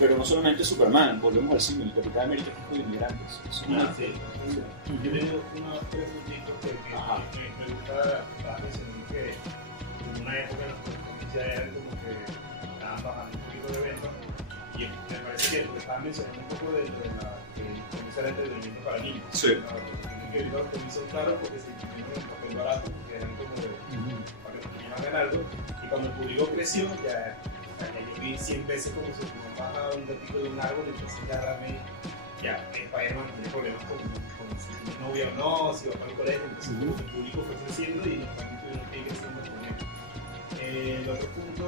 Pero no solamente Superman, volvemos al cine, el Capitán América es hijo de inmigrantes. Yo tengo unos preguntitos que me gusta, estaba mencionando que en una época en las provincias eran como que estaban bajando un poquito de ventas y me parece que lo que estaban mencionando un poco de comienza el entretenimiento para niños. Sí. Que ahorita los comienzos claro porque se imprimieron en papel barato porque eran como para que los niños hagan algo y cuando el público creció ya yo vi 100 veces como si uno baja un gatito de un árbol, entonces ya Spider-Man tiene problemas con si tiene novia o no, si va para el colegio, entonces como que el público fue creciendo y nos también tuvieron que ir creciendo con él. El otro punto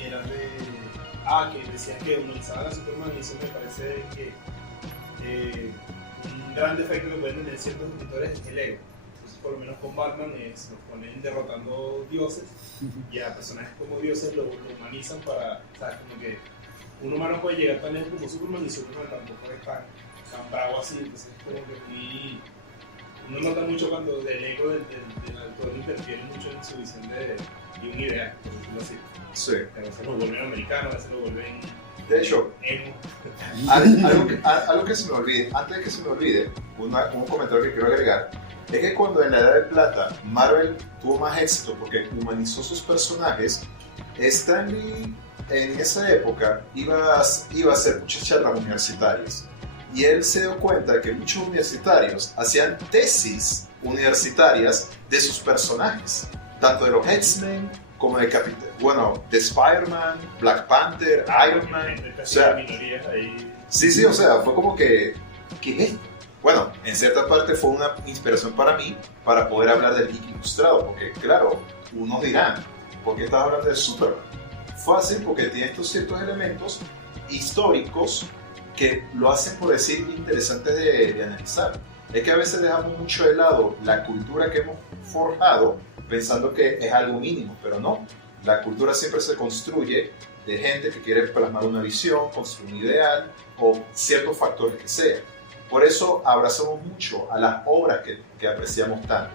era que decían que humanizaban a Superman y eso me parece que un gran defecto que pueden tener ciertos escritores es el ego. Entonces, por lo menos con Batman los ponen derrotando dioses y a personajes como dioses lo humanizan para, ¿sabes? Como que un humano puede llegar tan lejos como Superman y Superman tampoco es tan bravo así. Entonces, como que uno nota mucho cuando el ego del autor interfiere mucho en su visión de un ideal, por decirlo así. Sí. A veces lo vuelven americano, a veces lo vuelven De hecho, emo. algo que se me olvide, antes de que se me olvide, un comentario que quiero agregar, es que cuando en la Edad de Plata Marvel tuvo más éxito porque humanizó sus personajes, Stan Lee en esa época iba a hacer muchas charlas universitarias y él se dio cuenta que muchos universitarios hacían tesis universitarias de sus personajes, tanto de los X-Men como de de Spider-Man, Black Panther, Iron Man, o sea, sí, o sea, fue como que, ¿qué es esto? Bueno, en cierta parte fue una inspiración para mí para poder hablar del geek ilustrado, porque claro, unos dirán, ¿por qué estás hablando de Superman? Fácil, porque tiene estos ciertos elementos históricos que lo hacen, por decir, interesantes de analizar. Es que a veces dejamos mucho de lado la cultura que hemos forjado pensando que es algo mínimo, pero no. La cultura siempre se construye de gente que quiere plasmar una visión, construir un ideal o ciertos factores que sean. Por eso abrazamos mucho a las obras que apreciamos tanto.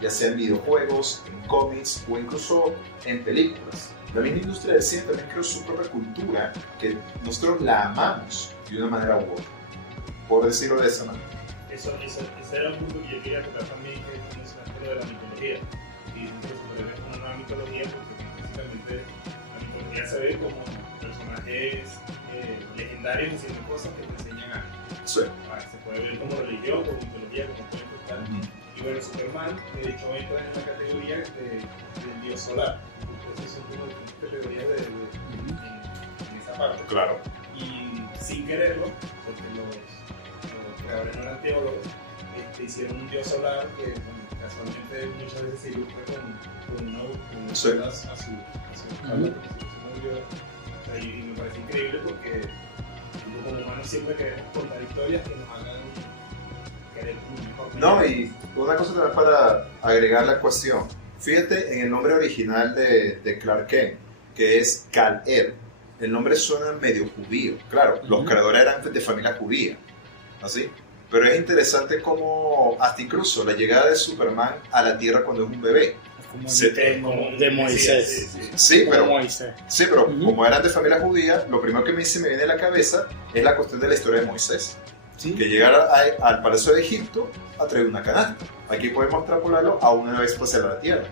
ya sea en videojuegos, en cómics o incluso en películas. La misma industria del cine también creó su propia cultura que nosotros la amamos de una manera u otra, por decirlo de esa manera. Ese era un punto que yo quería tocar también, que es mencionaste lo de la mitología. Y dentro de superhéroes es una nueva mitología porque básicamente la mitología se ve como personajes legendarios haciendo cosas que te enseñan algo. Sí. Se puede ver como religión, como mitología, como cuento y tal. Y bueno, Superman de hecho entra en la categoría del dios solar. Entonces son como diferentes categorías en esa parte. Claro. Y sin quererlo, porque los creadores no eran teólogos, hicieron un dios solar que casualmente muchas veces se ilustra con una sí. a su espalda, y me parece increíble porque como humanos siempre queremos contar historias que nos hagan querer un mejor. No, y una cosa también para agregar la cuestión. Fíjate en el nombre original de Clark Kent, que es Kal-El. El nombre suena medio judío. Claro, los creadores eran de familia judía, ¿así? Pero es interesante cómo hasta incluso la llegada de Superman a la Tierra cuando es un bebé. Como Como de Moisés. Sí, pero Moisés. como eran de familia judía, lo primero que me viene a la cabeza es la cuestión de la historia de Moisés. ¿Sí? Que llegara al Palacio de Egipto a traer una canasta. Aquí podemos extrapolarlo a una vez espacial a la Tierra.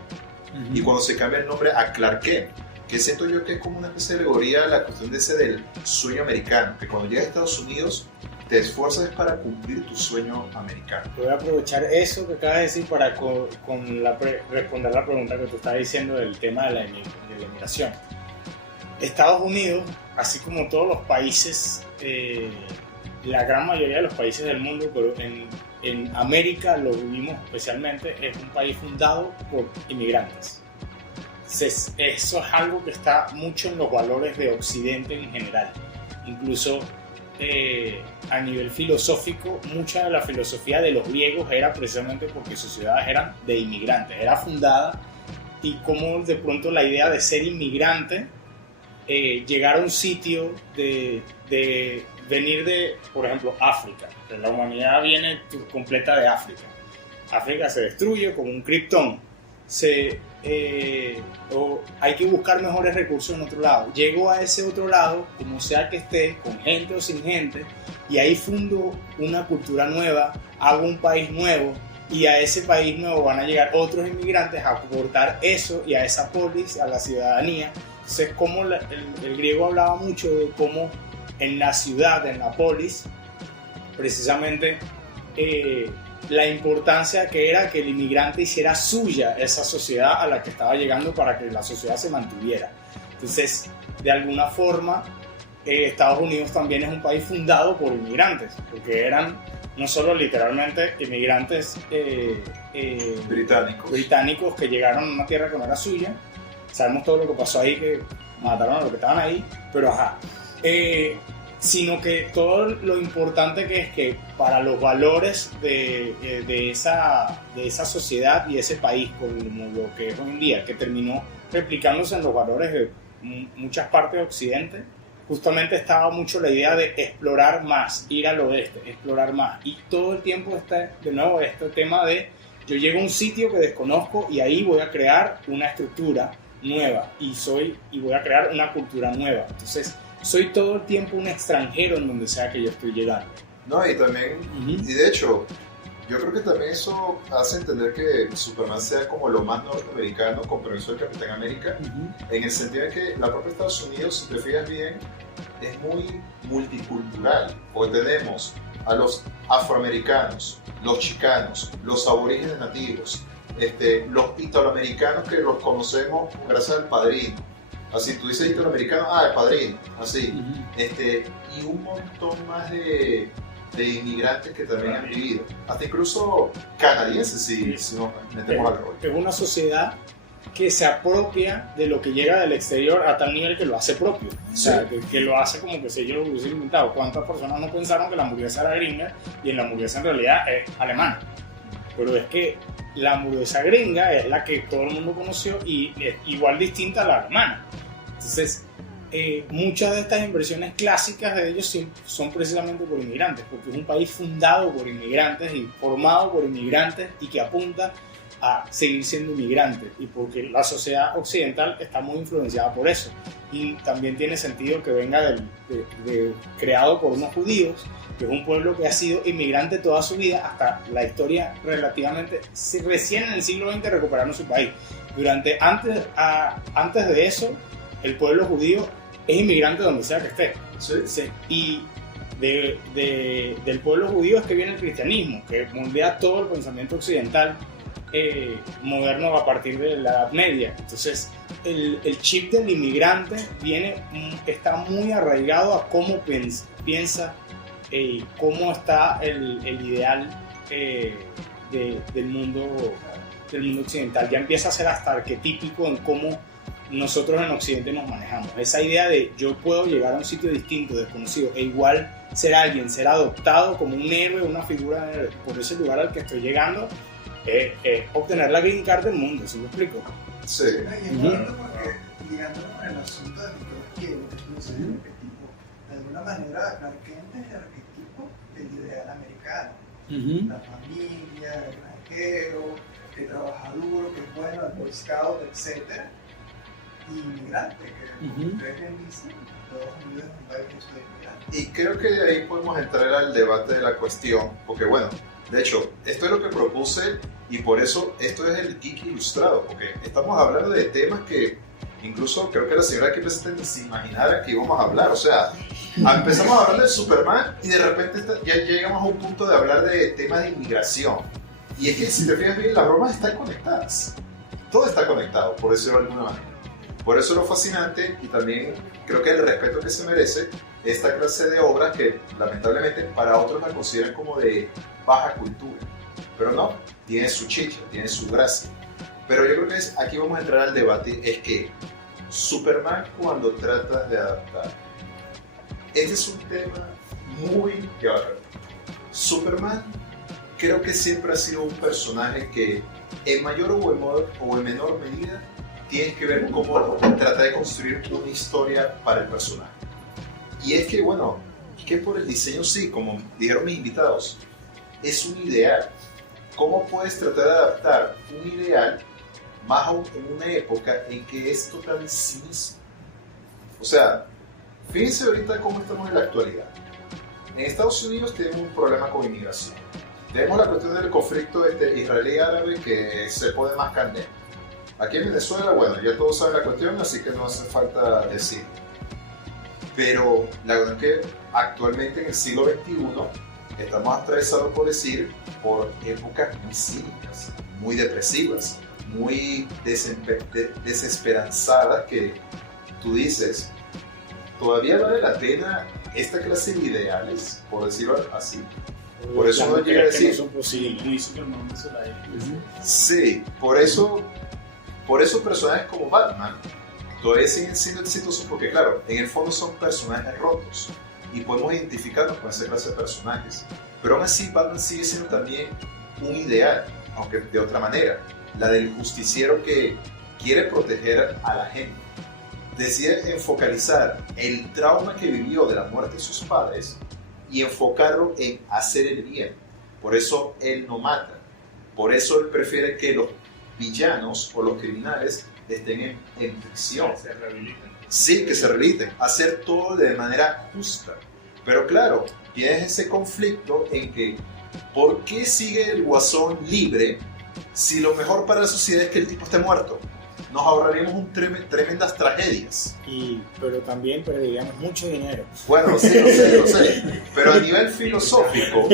Y cuando se cambia el nombre a Clark Kent, que siento yo que es como una especie de alegoría a la cuestión de ese del sueño americano, que cuando llegas a Estados Unidos te esfuerzas para cumplir tu sueño americano. Voy a aprovechar eso que acabas de decir para responder la pregunta que tú estabas diciendo del tema de la inmigración. Estados Unidos, así como todos los países, la gran mayoría de los países del mundo, pero en América lo vivimos especialmente, es un país fundado por inmigrantes. Entonces, eso es algo que está mucho en los valores de Occidente en general. Incluso a nivel filosófico, mucha de la filosofía de los griegos era precisamente porque sus ciudades eran de inmigrantes, era fundada, y como de pronto la idea de ser inmigrante, llegar a un sitio de venir de, por ejemplo, África, que la humanidad viene completa de África. África se destruye como un Krypton, hay que buscar mejores recursos en otro lado. Llego a ese otro lado, como sea que esté, con gente o sin gente, y ahí fundo una cultura nueva, hago un país nuevo, y a ese país nuevo van a llegar otros inmigrantes a aportar eso y a esa polis, a la ciudadanía. Entonces, como el griego hablaba mucho de cómo en la ciudad, en la polis, precisamente la importancia que era que el inmigrante hiciera suya esa sociedad a la que estaba llegando para que la sociedad se mantuviera. Entonces, de alguna forma, Estados Unidos también es un país fundado por inmigrantes, porque eran no solo literalmente inmigrantes británicos que llegaron a una tierra que no era suya. Sabemos todo lo que pasó ahí, que mataron a los que estaban ahí, pero ajá. Sino que todo lo importante que es que para los valores de esa sociedad y ese país, como lo que es hoy en día, que terminó replicándose en los valores de muchas partes de Occidente, justamente estaba mucho la idea de explorar más, ir al oeste, explorar más. Y todo el tiempo está, de nuevo, este tema de yo llego a un sitio que desconozco y ahí voy a crear una estructura nueva y voy a crear una cultura nueva. Entonces, soy todo el tiempo un extranjero en donde sea que yo estoy llegando. No, y también, y de hecho, yo creo que también eso hace entender que Superman sea como lo más norteamericano, con permiso del Capitán América, en el sentido de que la propia Estados Unidos, si te fijas bien, es muy multicultural, porque tenemos a los afroamericanos, los chicanos, los aborígenes nativos, los italoamericanos que los conocemos gracias al Padrino. Así, tú dices italoamericano, el Padrino, así. Y un montón más de inmigrantes que también han vivido. Hasta incluso canadienses, si nos metemos al rol. Es una sociedad que se apropia de lo que llega del exterior a tal nivel que lo hace propio. O sea, que lo hace como que si yo lo hubiese inventado. ¿Cuántas personas no pensaron que la hamburguesa era gringa y en la hamburguesa en realidad es alemana? Pero es que la hamburguesa gringa es la que todo el mundo conoció y es igual distinta a la alemana. Entonces, muchas de estas inversiones clásicas de ellos son precisamente por inmigrantes, porque es un país fundado por inmigrantes y formado por inmigrantes y que apunta a seguir siendo inmigrantes, y porque la sociedad occidental está muy influenciada por eso. Y también tiene sentido que venga creado por unos judíos, que es un pueblo que ha sido inmigrante toda su vida, hasta la historia relativamente, recién en el siglo XX recuperaron su país. Antes de eso, el pueblo judío es inmigrante donde sea que esté. Sí. Y del pueblo judío es que viene el cristianismo, que moldea todo el pensamiento occidental moderno a partir de la Edad Media. Entonces, el chip del inmigrante está muy arraigado a cómo piensa y cómo está el ideal del mundo occidental. Ya empieza a ser hasta arquetípico en cómo nosotros en Occidente nos manejamos. Esa idea de yo puedo llegar a un sitio distinto, desconocido, e igual ser alguien, ser adoptado como un héroe, una figura por ese lugar al que estoy llegando, obtener la green card del mundo, ¿sí me explico? Sí. Y es bonito porque, ligándolo con el asunto del microarchivo, que tú dices el arquetipo, de alguna manera Clark Kent es el arquetipo del ideal americano. La familia, el granjero, que trabaja duro, que es bueno, el Boy Scout, etc. Y inmigrante, que ustedes bien dicen, Estados Unidos es un país que soy inmigrante. Y creo que de ahí podemos entrar al debate de la cuestión, porque bueno, de hecho, esto es lo que propuse y por eso esto es el Geek Ilustrado, porque estamos hablando de temas que incluso creo que la señora aquí presente ni se imaginara que íbamos a hablar. O sea, empezamos a hablar de Superman y de repente ya llegamos a un punto de hablar de temas de inmigración. Y es que si te fijas bien, las bromas están conectadas. Todo está conectado, por decirlo de alguna manera. Por eso es lo fascinante y también creo que el respeto que se merece esta clase de obras que lamentablemente para otros la consideran como de baja cultura. Pero no, tiene su chicha, tiene su gracia. Pero yo creo que aquí vamos a entrar al debate, es que Superman cuando trata de adaptar, este es un tema muy claro. Superman creo que siempre ha sido un personaje que en mayor o en menor medida tienes que ver cómo trata de construir una historia para el personaje. Y es que, bueno, es que por el diseño sí, como dijeron mis invitados, es un ideal. ¿Cómo puedes tratar de adaptar un ideal más aún en una época en que es total cinismo? O sea, fíjense ahorita cómo estamos en la actualidad. En Estados Unidos tenemos un problema con inmigración. Tenemos la cuestión del conflicto israelí-árabe que se pone más candente. Aquí en Venezuela, bueno, ya todos saben la cuestión, así que no hace falta decir. Pero la verdad es que actualmente en el siglo XXI estamos atravesados, por decir, por épocas muy cínicas, muy depresivas, muy desesperanzadas, que tú dices, ¿todavía vale la pena esta clase de ideales, por decirlo así? Por eso no llega a decir... No son posibles. Muy Superman, no se la hay. Sí, por eso personajes como Batman todavía siguen siendo exitosos porque, claro, en el fondo son personajes rotos y podemos identificarnos con esa clase de personajes. Pero aún así, Batman sigue siendo también un ideal, aunque de otra manera. La del justiciero que quiere proteger a la gente. Decide enfocalizar el trauma que vivió de la muerte de sus padres y enfocarlo en hacer el bien. Por eso él no mata. Por eso él prefiere que los villanos o los criminales estén en prisión. Se rehabilitan. Sí, que se rehabiliten. Hacer todo de manera justa. Pero claro, tienes ese conflicto en que ¿por qué sigue el Guasón libre si lo mejor para la sociedad es que el tipo esté muerto? Nos ahorraríamos tremendas tragedias. Pero también perderíamos mucho dinero. Bueno, sí, lo sé. Pero a nivel filosófico,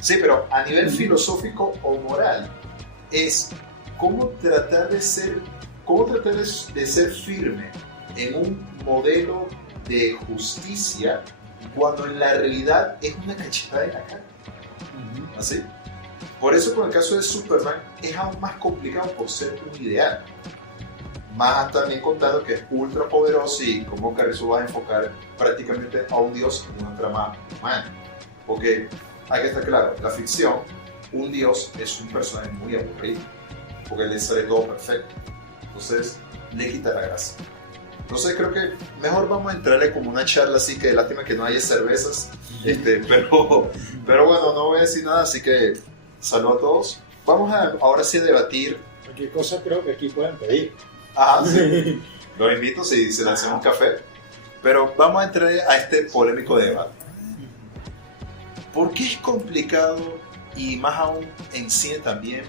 sí, pero a nivel filosófico o moral, es cómo tratar de ser firme en un modelo de justicia cuando en la realidad es una cachetada en la cara. ¿Así? Por eso con el caso de Superman es aún más complicado por ser un ideal. Más también contando que es ultra poderoso y como Carrizo va a enfocar prácticamente a un dios en una trama humana. Porque hay que estar claro, en la ficción, un dios es un personaje muy aburrido, porque le sale todo perfecto. Entonces, le quita la gracia. Entonces creo que mejor vamos a entrarle como una charla así, que lástima que no haya cervezas, pero bueno, no voy a decir nada, así que salud a todos. vamos a ahora sí a debatir. Cualquier cosa creo que aquí pueden pedir. Ajá, sí. Los invito si se les hacemos un café. Pero vamos a entrar a este polémico debate. ¿Por qué es complicado, y más aún en cine también,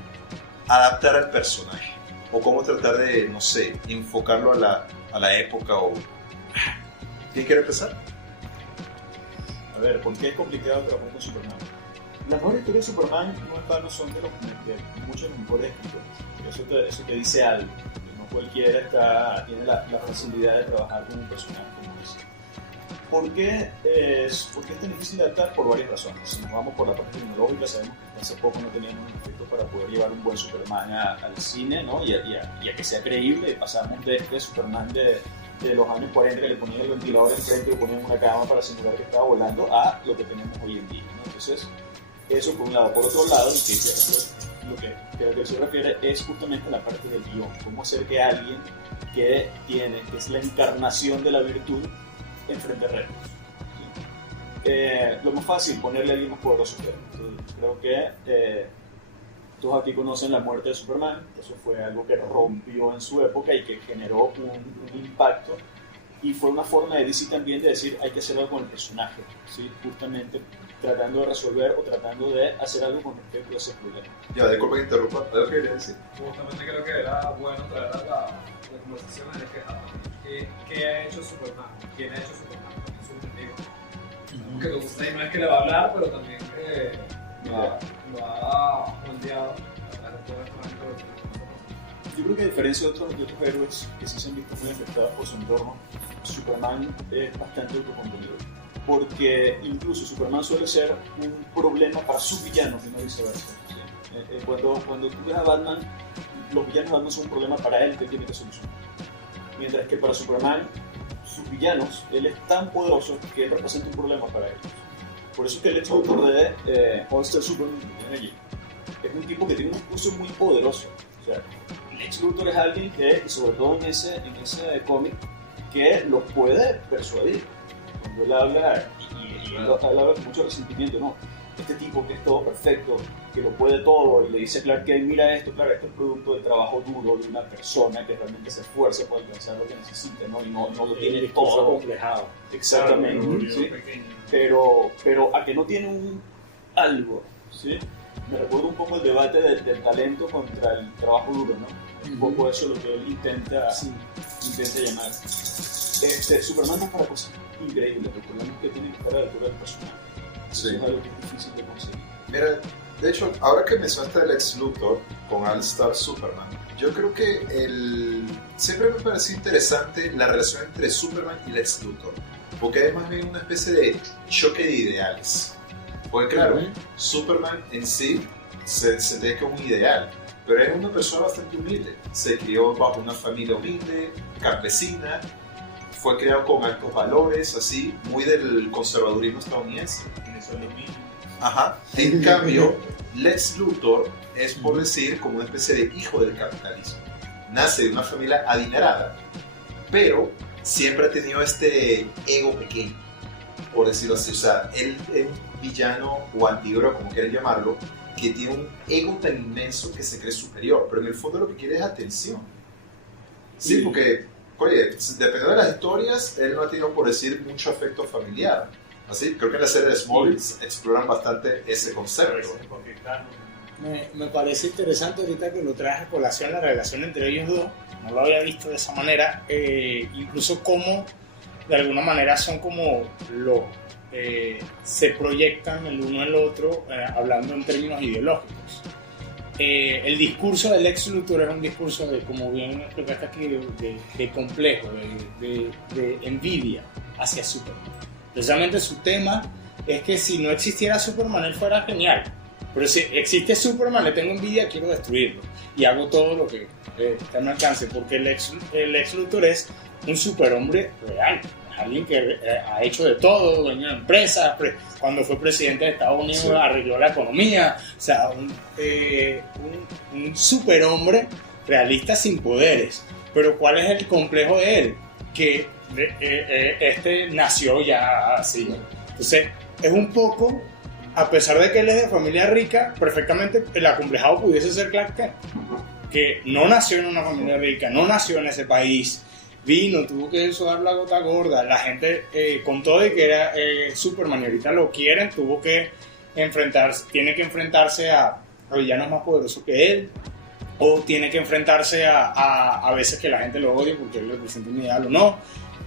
adaptar al personaje? O cómo tratar de, no sé, enfocarlo a la época o... ¿Quién quiere empezar? A ver, ¿por qué es complicado trabajar con Superman? Las mejores historias de Superman no son de muchos mejores escritores. Eso te dice algo. No cualquiera tiene la facilidad de trabajar con un personaje como ese. ¿Por qué es tan difícil de adaptar? Por varias razones. Si nos vamos por la parte tecnológica, sabemos que hace poco no teníamos un efecto para poder llevar un buen Superman al cine, ¿no? y a que sea creíble. Pasamos de este Superman de los años 40 que le ponían el ventilador enfrente y le ponían una cama para simular que estaba volando a lo que tenemos hoy en día, ¿no? Entonces, eso por un lado. Por otro lado, lo que se refiere es justamente a la parte del guión. Cómo hacer que alguien que es la encarnación de la virtud, enfrente retos. Lo más fácil, ponerle a alguien más poderoso que él. Entonces, creo que todos aquí conocen la muerte de Superman. Eso fue algo que rompió en su época y que generó un impacto. Y fue una forma de DC también de decir, hay que hacer algo con el personaje, ¿sí? Justamente tratando de resolver o tratando de hacer algo con respecto a ese problema. Ya, disculpa que interrumpa, ¿algo que quería decir? Justamente creo que era bueno traer a la conversación de que ¿qué ha hecho Superman? ¿Quién ha hecho Superman? Es un enemigo. Que no es que le va a hablar, pero también lo ha moldeado a través de todo esto. Yo creo que a diferencia de otros héroes que sí se han visto muy afectados por su entorno, Superman es bastante autocontenido. Porque incluso Superman suele ser un problema para sus villanos y no viceversa. ¿Sí? Cuando tú ves a Batman, los villanos de Batman son un problema para él que tiene que solucionar. Mientras que para Superman, sus villanos, él es tan poderoso que él representa un problema para ellos. Por eso es que el autor de All-Star Superman es un tipo que tiene un discurso muy poderoso. O sea, Lex Luthor es alguien que, y sobre todo en ese cómic, que los puede persuadir. Cuando él habla, y él habla con mucho resentimiento, ¿no? Este tipo que es todo perfecto, que lo puede todo, y le dice a Clark Kent, mira esto, claro, esto es producto del trabajo duro de una persona que realmente se esfuerza por alcanzar lo que necesita, ¿no? Y no lo tiene todo complejado. Exactamente, Claro, ¿sí? Pero a que no tiene un algo, ¿sí? Me recuerda un poco el debate del talento contra el trabajo duro, ¿no? Un poco eso es lo que él intenta llamar. Superman no es para cosas increíbles, el problema es que tiene que estar a la altura del personaje. Eso es algo que es difícil de conseguir. Mira, de hecho, ahora que mencionaste a Lex Luthor con All-Star Superman, yo creo que siempre me pareció interesante la relación entre Superman y Lex Luthor, porque además hay una especie de choque de ideales. Porque claro, Superman en sí se ve como un ideal, pero es una persona bastante humilde. Se crió bajo una familia humilde, campesina, fue criado con altos valores, así, muy del conservadurismo estadounidense. Ajá. En cambio, Lex Luthor es, por decir, como una especie de hijo del capitalismo. Nace de una familia adinerada, pero siempre ha tenido este ego pequeño, por decirlo así. O sea, él es un villano o antihéroe, como quieran llamarlo, que tiene un ego tan inmenso que se cree superior, pero en el fondo lo que quiere es atención. Sí, porque, oye, dependiendo de las historias, él no ha tenido, por decir, mucho afecto familiar. Así, creo que en la serie de Smallville exploran bastante ese concepto. Me parece interesante ahorita que lo traes a colación la relación entre ellos dos. No lo había visto de esa manera. Incluso cómo, de alguna manera, son como se proyectan el uno en el otro, hablando en términos ideológicos. El discurso de Lex Luthor es un discurso de, como bien explicaste aquí, de complejo, de envidia hacia Superman. Precisamente su tema es que si no existiera Superman, él fuera genial. Pero si existe Superman, le tengo envidia, quiero destruirlo. Y hago todo lo que está a mi alcance, porque el Lex Luthor es un superhombre real. Es alguien que ha hecho de todo, dueño de empresas. Cuando fue presidente de Estados Unidos arregló la economía. O sea, un superhombre realista sin poderes. Pero ¿cuál es el complejo de él? Que nació ya así. Entonces, es un poco a pesar de que él es de familia rica, perfectamente el acomplejado pudiese ser Clark Kent, que no nació en una familia rica, no nació en ese país, vino, tuvo que sudar la gota gorda, la gente con todo y que era Superman y ahorita lo quieren, tiene que enfrentarse a villanos más poderosos que él, o tiene que enfrentarse a veces que la gente lo odia porque él representa un ideal o no,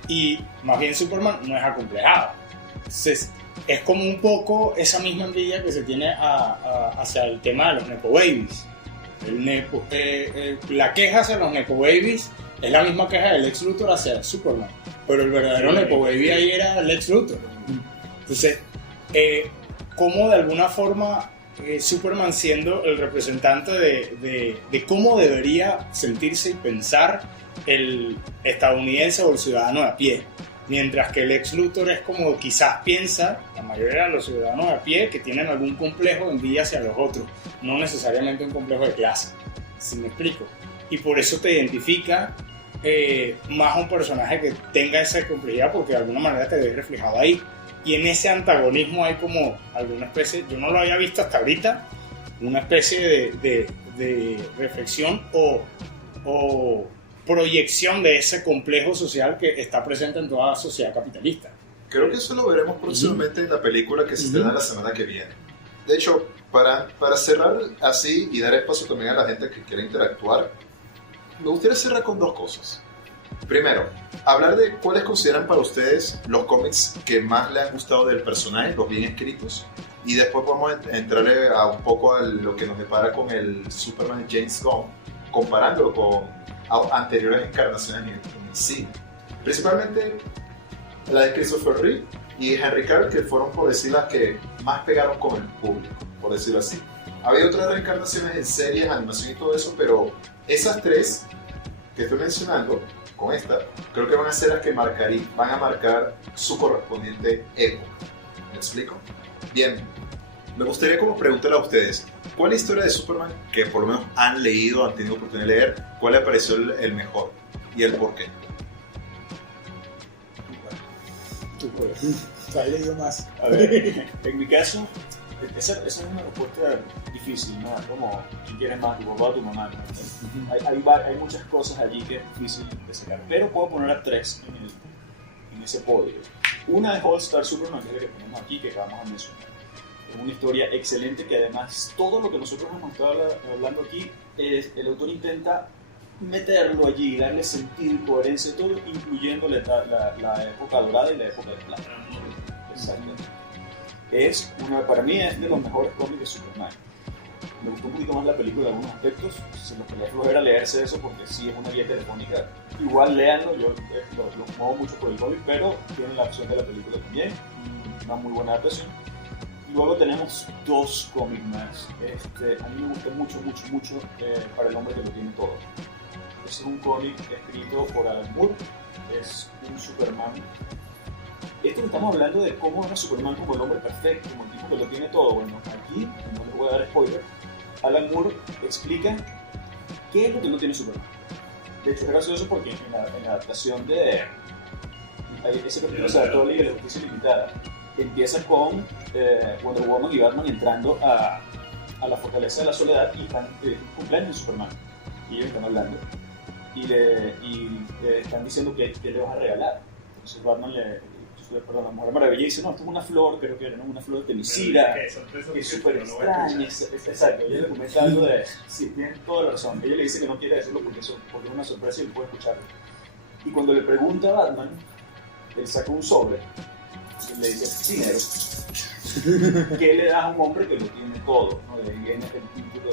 y más bien Superman no es acomplejado. Entonces, es como un poco esa misma envidia que se tiene hacia el tema de los Nepo Babies. La queja hacia los Nepo Babies es la misma queja del Lex Luthor hacia Superman, pero el verdadero Nepo Baby ahí era Lex Luthor. Entonces, cómo de alguna forma Superman, siendo el representante de cómo debería sentirse y pensar el estadounidense o el ciudadano de a pie, mientras que el Lex Luthor es como quizás piensa la mayoría de los ciudadanos de a pie, que tienen algún complejo de envidia hacia los otros, no necesariamente un complejo de clase, ¿sí me explico? Y por eso te identifica más un personaje que tenga esa complejidad, porque de alguna manera te ves reflejado ahí, y en ese antagonismo hay como alguna especie, yo no lo había visto hasta ahorita, una especie de reflexión o proyección de ese complejo social que está presente en toda la sociedad capitalista. Creo que eso lo veremos próximamente en la película que se estrena la semana que viene. De hecho, para cerrar así y dar espacio también a la gente que quiera interactuar, me gustaría cerrar con dos cosas. Primero, hablar de cuáles consideran para ustedes los cómics que más les han gustado del personaje, los bien escritos, y después vamos a entrarle a un poco a lo que nos depara con el Superman de James Gunn, comparándolo con anteriores encarnaciones en el cine. Principalmente la de Christopher Reeve y Henry Cavill, que fueron, por decir, las que más pegaron con el público, por decirlo así. Ha habido otras reencarnaciones en series, animación y todo eso, pero esas tres que estoy mencionando, con esta, creo que van a ser las que van a marcar su correspondiente época. ¿Me explico? Bien, me gustaría como preguntarle a ustedes, ¿cuál es la historia de Superman que por lo menos han leído, han tenido oportunidad de leer? ¿Cuál les pareció el mejor? ¿Y el por qué? ¿Tú has leído más? A ver, en mi caso, esa es una respuesta difícil, ¿no? Como, ¿quién quieres más, tu papá o tu mamá? ¿No? Hay muchas cosas allí que es difícil de sacar, pero puedo poner a tres en ese podio. Una es All Star Superman, que es la que ponemos aquí, que acabamos de mencionar. Es una historia excelente que además todo lo que nosotros hemos estado hablando aquí, el autor intenta meterlo allí, darle sentido y coherencia a todo, incluyendo la época dorada y la época de plata. Exactamente. Para mí es de los mejores cómics de Superman. Me gustó un poquito más la película en algunos aspectos, se los quería flojera leerse eso porque sí es una guía telefónica. Igual léanlo, yo lo muevo mucho por el cómic, pero tienen la opción de la película también, una muy buena adaptación. Luego tenemos dos cómics más. A mí me gusta mucho Para el hombre que lo tiene todo. Es un cómic escrito por Alan Moore, es un Superman. Esto que estamos hablando de cómo era Superman como el hombre perfecto, como el tipo que lo tiene todo. Bueno, aquí, no les voy a dar spoiler, Alan Moore explica qué es lo que no tiene Superman. De hecho, es gracioso porque en la adaptación de ese capítulo se adaptó a la Liga de la Justicia Limitada. Empieza con Wonder Woman y Batman entrando a la Fortaleza de la Soledad y están cumpleaños de Superman. Y ellos están hablando. Y le están diciendo que le vas a regalar. Entonces Batman la Mujer Maravilla dice, no, esto es una flor, creo que era una flor temicida, que es súper extraña. Exacto, ella le comenta algo de, sí, tiene toda la razón. Ella le dice que no quiere decirlo porque es una sorpresa y él puede escucharlo. Y cuando le pregunta a Batman, él saca un sobre y le dice, dinero. ¿Qué le das a un hombre que lo tiene todo? ¿No? De ahí viene el título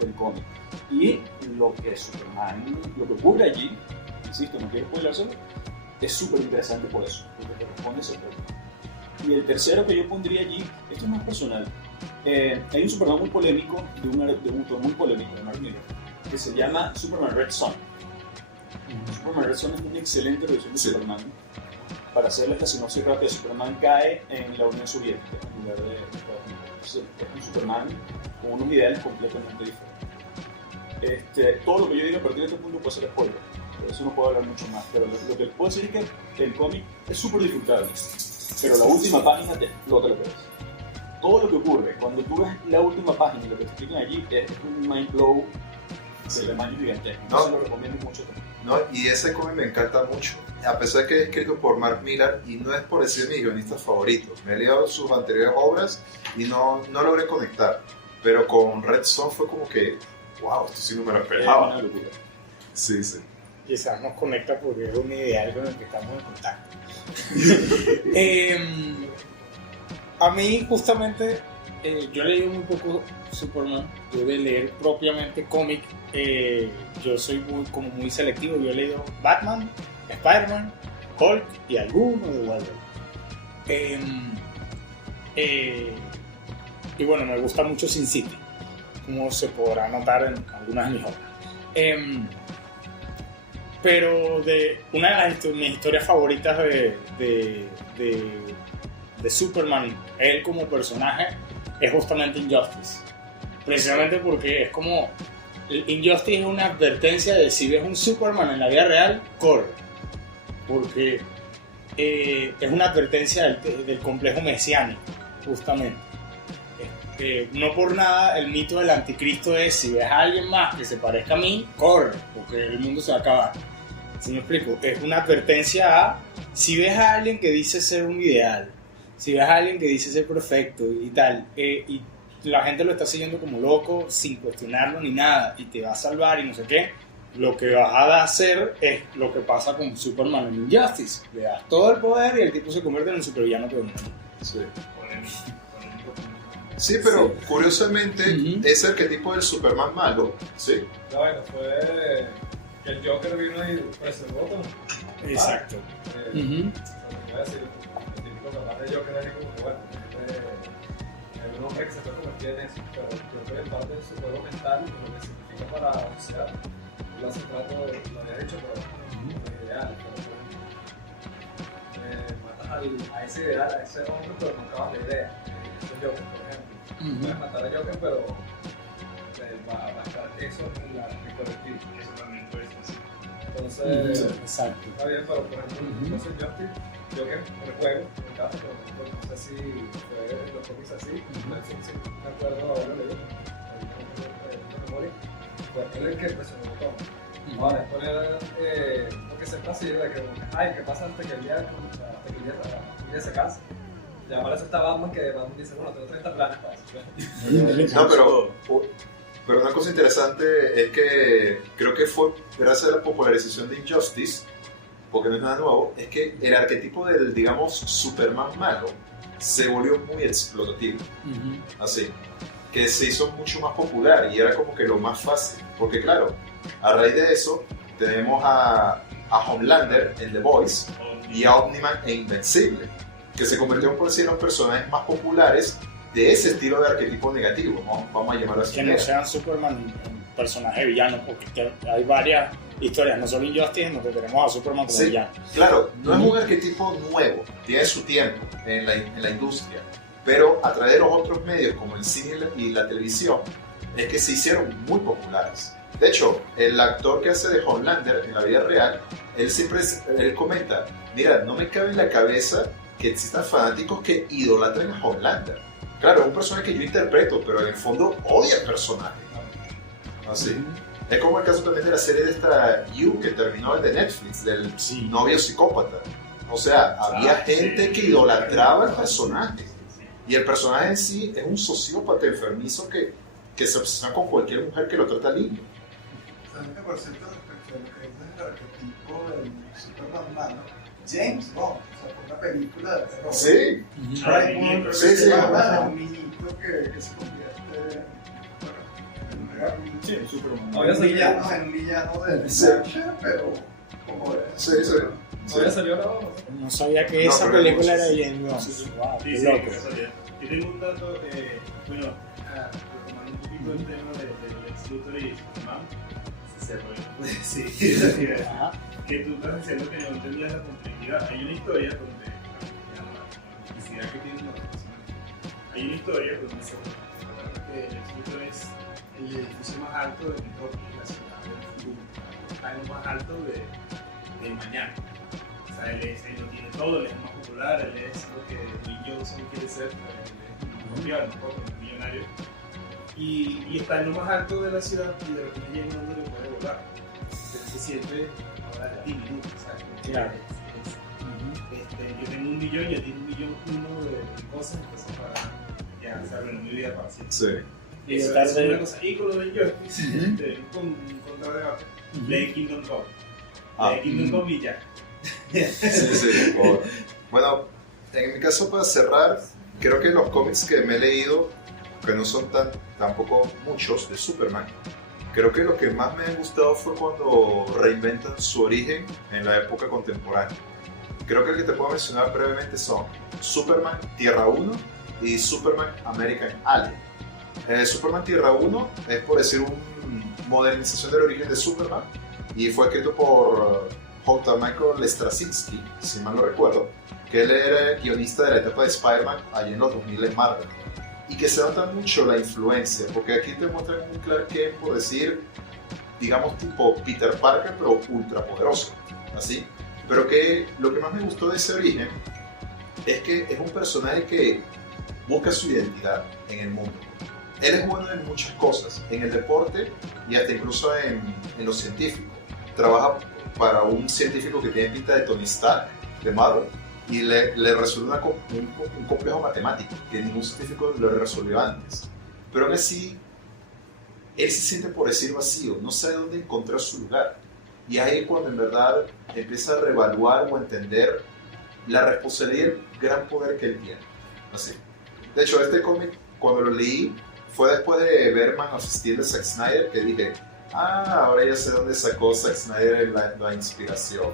del cómic. Y lo que ocurre allí, insisto, no quiero spoilárselo, es súper interesante por eso, porque te responde ese tema. Y el tercero que yo pondría allí, esto es más personal. Hay un Superman muy polémico, de un autor muy polémico, de Mark Miller, que se llama Superman Red Son. Superman Red Son es una excelente versión de Superman. Para hacerle esta sinopsis rápida, Superman cae en la Unión Soviética, en lugar de Estados Unidos. Es un Superman con unos ideales completamente diferentes. Todo lo que yo diga a partir de este punto puede ser spoiler, por eso no puedo hablar mucho más, pero lo que les puedo decir es que el cómic es súper disfrutable, pero la última página te explota la cabeza. todo lo que ocurre, cuando tú ves la última página y lo que te explican allí, es un mind blow de tamaño gigantesco. No. Se lo recomiendo mucho también. ¿No? Y ese cómic me encanta mucho, a pesar de que es escrito por Mark Millar y no es por decir mi guionista favorito. Me he leído sus anteriores obras y no logré conectar, pero con Redstone fue como que, wow, esto sí no me lo Es esperaba. una locura. Sí, sí. Quizás nos conecta porque es un ideal con el que estamos en contacto. A mí justamente, yo he leído muy poco Superman, yo de leer propiamente cómic, yo soy muy selectivo, yo he leído Batman, Spider-Man, Hulk y alguno de Wolverine. Y bueno, me gusta mucho Sin City, como se podrá notar en algunas de mis obras. Pero de una de mis historias favoritas de Superman, él como personaje, es justamente Injustice. Precisamente porque es como... Injustice es una advertencia de si ves un Superman en la vida real, corre. Porque es una advertencia del complejo mesiánico, justamente. No por nada el mito del anticristo es: si ves a alguien más que se parezca a mí, corre, porque el mundo se va a acabar. ¿Sí me explico? Es una advertencia a: si ves a alguien que dice ser un ideal, si ves a alguien que dice ser perfecto y tal, y la gente lo está siguiendo como loco sin cuestionarlo ni nada, y te va a salvar y no sé qué, lo que vas a hacer es lo que pasa con Superman en Injustice. Le das todo el poder y el tipo se convierte en un supervillano que domina. Sí. Sí, pero curiosamente, Ujú. ese arquetipo del Superman malo, ¿sí? No, bueno, fue que el Joker vino y preservó todo. Exacto. Ujú. Voy a decir, el típico papá de Joker es como que, bueno, es un hombre que se puede convertir en eso, pero Joker en parte de su juego mental, lo que significa para la sociedad, lo hace trato, lo había dicho, pero no es ideal. Matas a ese ideal, a ese hombre, pero no acabas la idea. Ese es Joker, por ejemplo. Puedes matar a Joker, pero va a estar eso en el colectivo. Eso también puede ser así. Entonces, Exacto. está bien, pero por ejemplo, no soy Justice, Joker, por el juego, en el caso, pero por ejemplo, no sé si fue en los cómics así, no sé si me acuerdo ahora, leí, el memoria, fue él el que presionó el botón. Ahora, es poner lo que se pasa y de que, ay, ¿qué pasa hasta que el día se cansa? Y ahora está Batman, que Batman dice, bueno, tengo 30 planes para eso. No, pero una cosa interesante es que creo que fue gracias a la popularización de Injustice, porque no es nada nuevo, es que el arquetipo del, digamos, Superman malo se volvió muy explotativo, así, que se hizo mucho más popular y era como que lo más fácil, porque claro, a raíz de eso tenemos a Homelander en The Boys y a Omni-Man e Invencible, que se convirtieron por decir en los personajes más populares de ese estilo de arquetipo negativo, ¿no? Vamos a llamarlo así. Que no sean Superman un personaje villano, porque hay varias historias, no solo Injustice, en donde tenemos a Superman como Sí, villano. claro, no es un arquetipo nuevo, tiene su tiempo en la industria, pero a través de los otros medios como el cine y la televisión es que se hicieron muy populares. De hecho, el actor que hace de Homelander en la vida real, él comenta, mira, no me cabe en la cabeza que existan fanáticos que idolatren a Homelander. Claro, es un personaje que yo interpreto, pero en el fondo odia al personaje. Así. Es como el caso también de la serie de esta You, que terminó el de Netflix, del novio psicópata. O sea, había gente que idolatraba al personaje. Y el personaje en sí es un sociópata enfermizo que se obsesiona con cualquier mujer que lo trata lindo. ¿Saben que por cierto, respecto a lo que dices del arquetipo del Superman malo, James Bond, o sea, fue una película de terror. Sí. Right Bond, creo que Sí, se sí. habla de un niñito que se convierte Sí, Superman. Había salido, en un villano de Sí. Slasher, pero como de... Sí, sí. había salido ahora, No sabía que No, esa pero película hay era muchos. James Bond. Sí, Wow, Sí, qué sí, loco. casualidad. Yo tengo un dato, bueno, retomando un poquito el tema de Lex Luthor y Superman, si se puede decir, Ajá. que tú estás diciendo que no entendías la complejidad. Hay una historia donde, digamos, la complejidad que tienen los personajes. Hay una historia donde se recuerda que Lex Luthor es el edificio más alto de Metrópolis, la ciudad del futuro. Está en lo más alto del mañana. O sea, él lo tiene todo, él es el más popular, él es lo que Will Johnson quiere ser, pero él es el más mundial, un millonario, y está en lo más alto de la ciudad y de repente llega un hombre que puede volar. Entonces se siente ahora diminuto, ¿sabes? Claro. Yo tengo 1 millón y él tiene 1 millón de cosas, entonces para ya se arruinó mi vida para siempre. Sí. Y Eso tratar es de- una cosa. Y con lo del joystick, un contradebate. Lee Kingdom Come. Lee Kingdom Come y ya. Sí, bueno, en mi caso, para cerrar, creo que los cómics que me he leído, que no son tampoco muchos, de Superman, creo que lo que más me ha gustado fue cuando reinventan su origen en la época contemporánea. Creo que el que te puedo mencionar brevemente son Superman Tierra 1 y Superman American Alien. Superman Tierra 1 es, por decir, una modernización del origen de Superman y fue escrito por J. Michael Straczynski, si mal no recuerdo, que él era el guionista de la etapa de Spider-Man allí en los 2000 en Marvel. Y que se nota mucho la influencia, porque aquí te muestran un Clark Kent, por decir, digamos tipo Peter Parker, pero ultra poderoso, así. Pero que lo que más me gustó de ese origen es que es un personaje que busca su identidad en el mundo. Él es bueno en muchas cosas, en el deporte y hasta incluso en lo científico. Trabaja para un científico que tiene pinta de Tony Stark, de Marvel, y le resuelve un complejo matemático que ningún científico lo resolvió antes. Pero aún así, él se siente, por decir, vacío, no sabe dónde encontrar su lugar. Y ahí es cuando en verdad empieza a reevaluar o entender la responsabilidad y el gran poder que él tiene. Así. De hecho, este cómic, cuando lo leí, fue después de ver Man of Steel de Zack Snyder, que dije, ahora ya sé dónde sacó Zack Snyder la inspiración.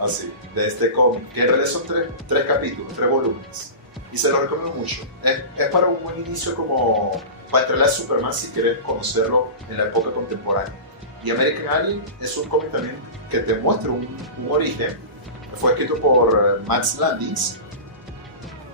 Así, de este cómic, que en realidad son tres capítulos, 3 volúmenes. Y se lo recomiendo mucho. Es para un buen inicio, como para entrarle a Superman si quieres conocerlo en la época contemporánea. Y American Alien es un cómic también que te muestra un origen. Fue escrito por Max Landis.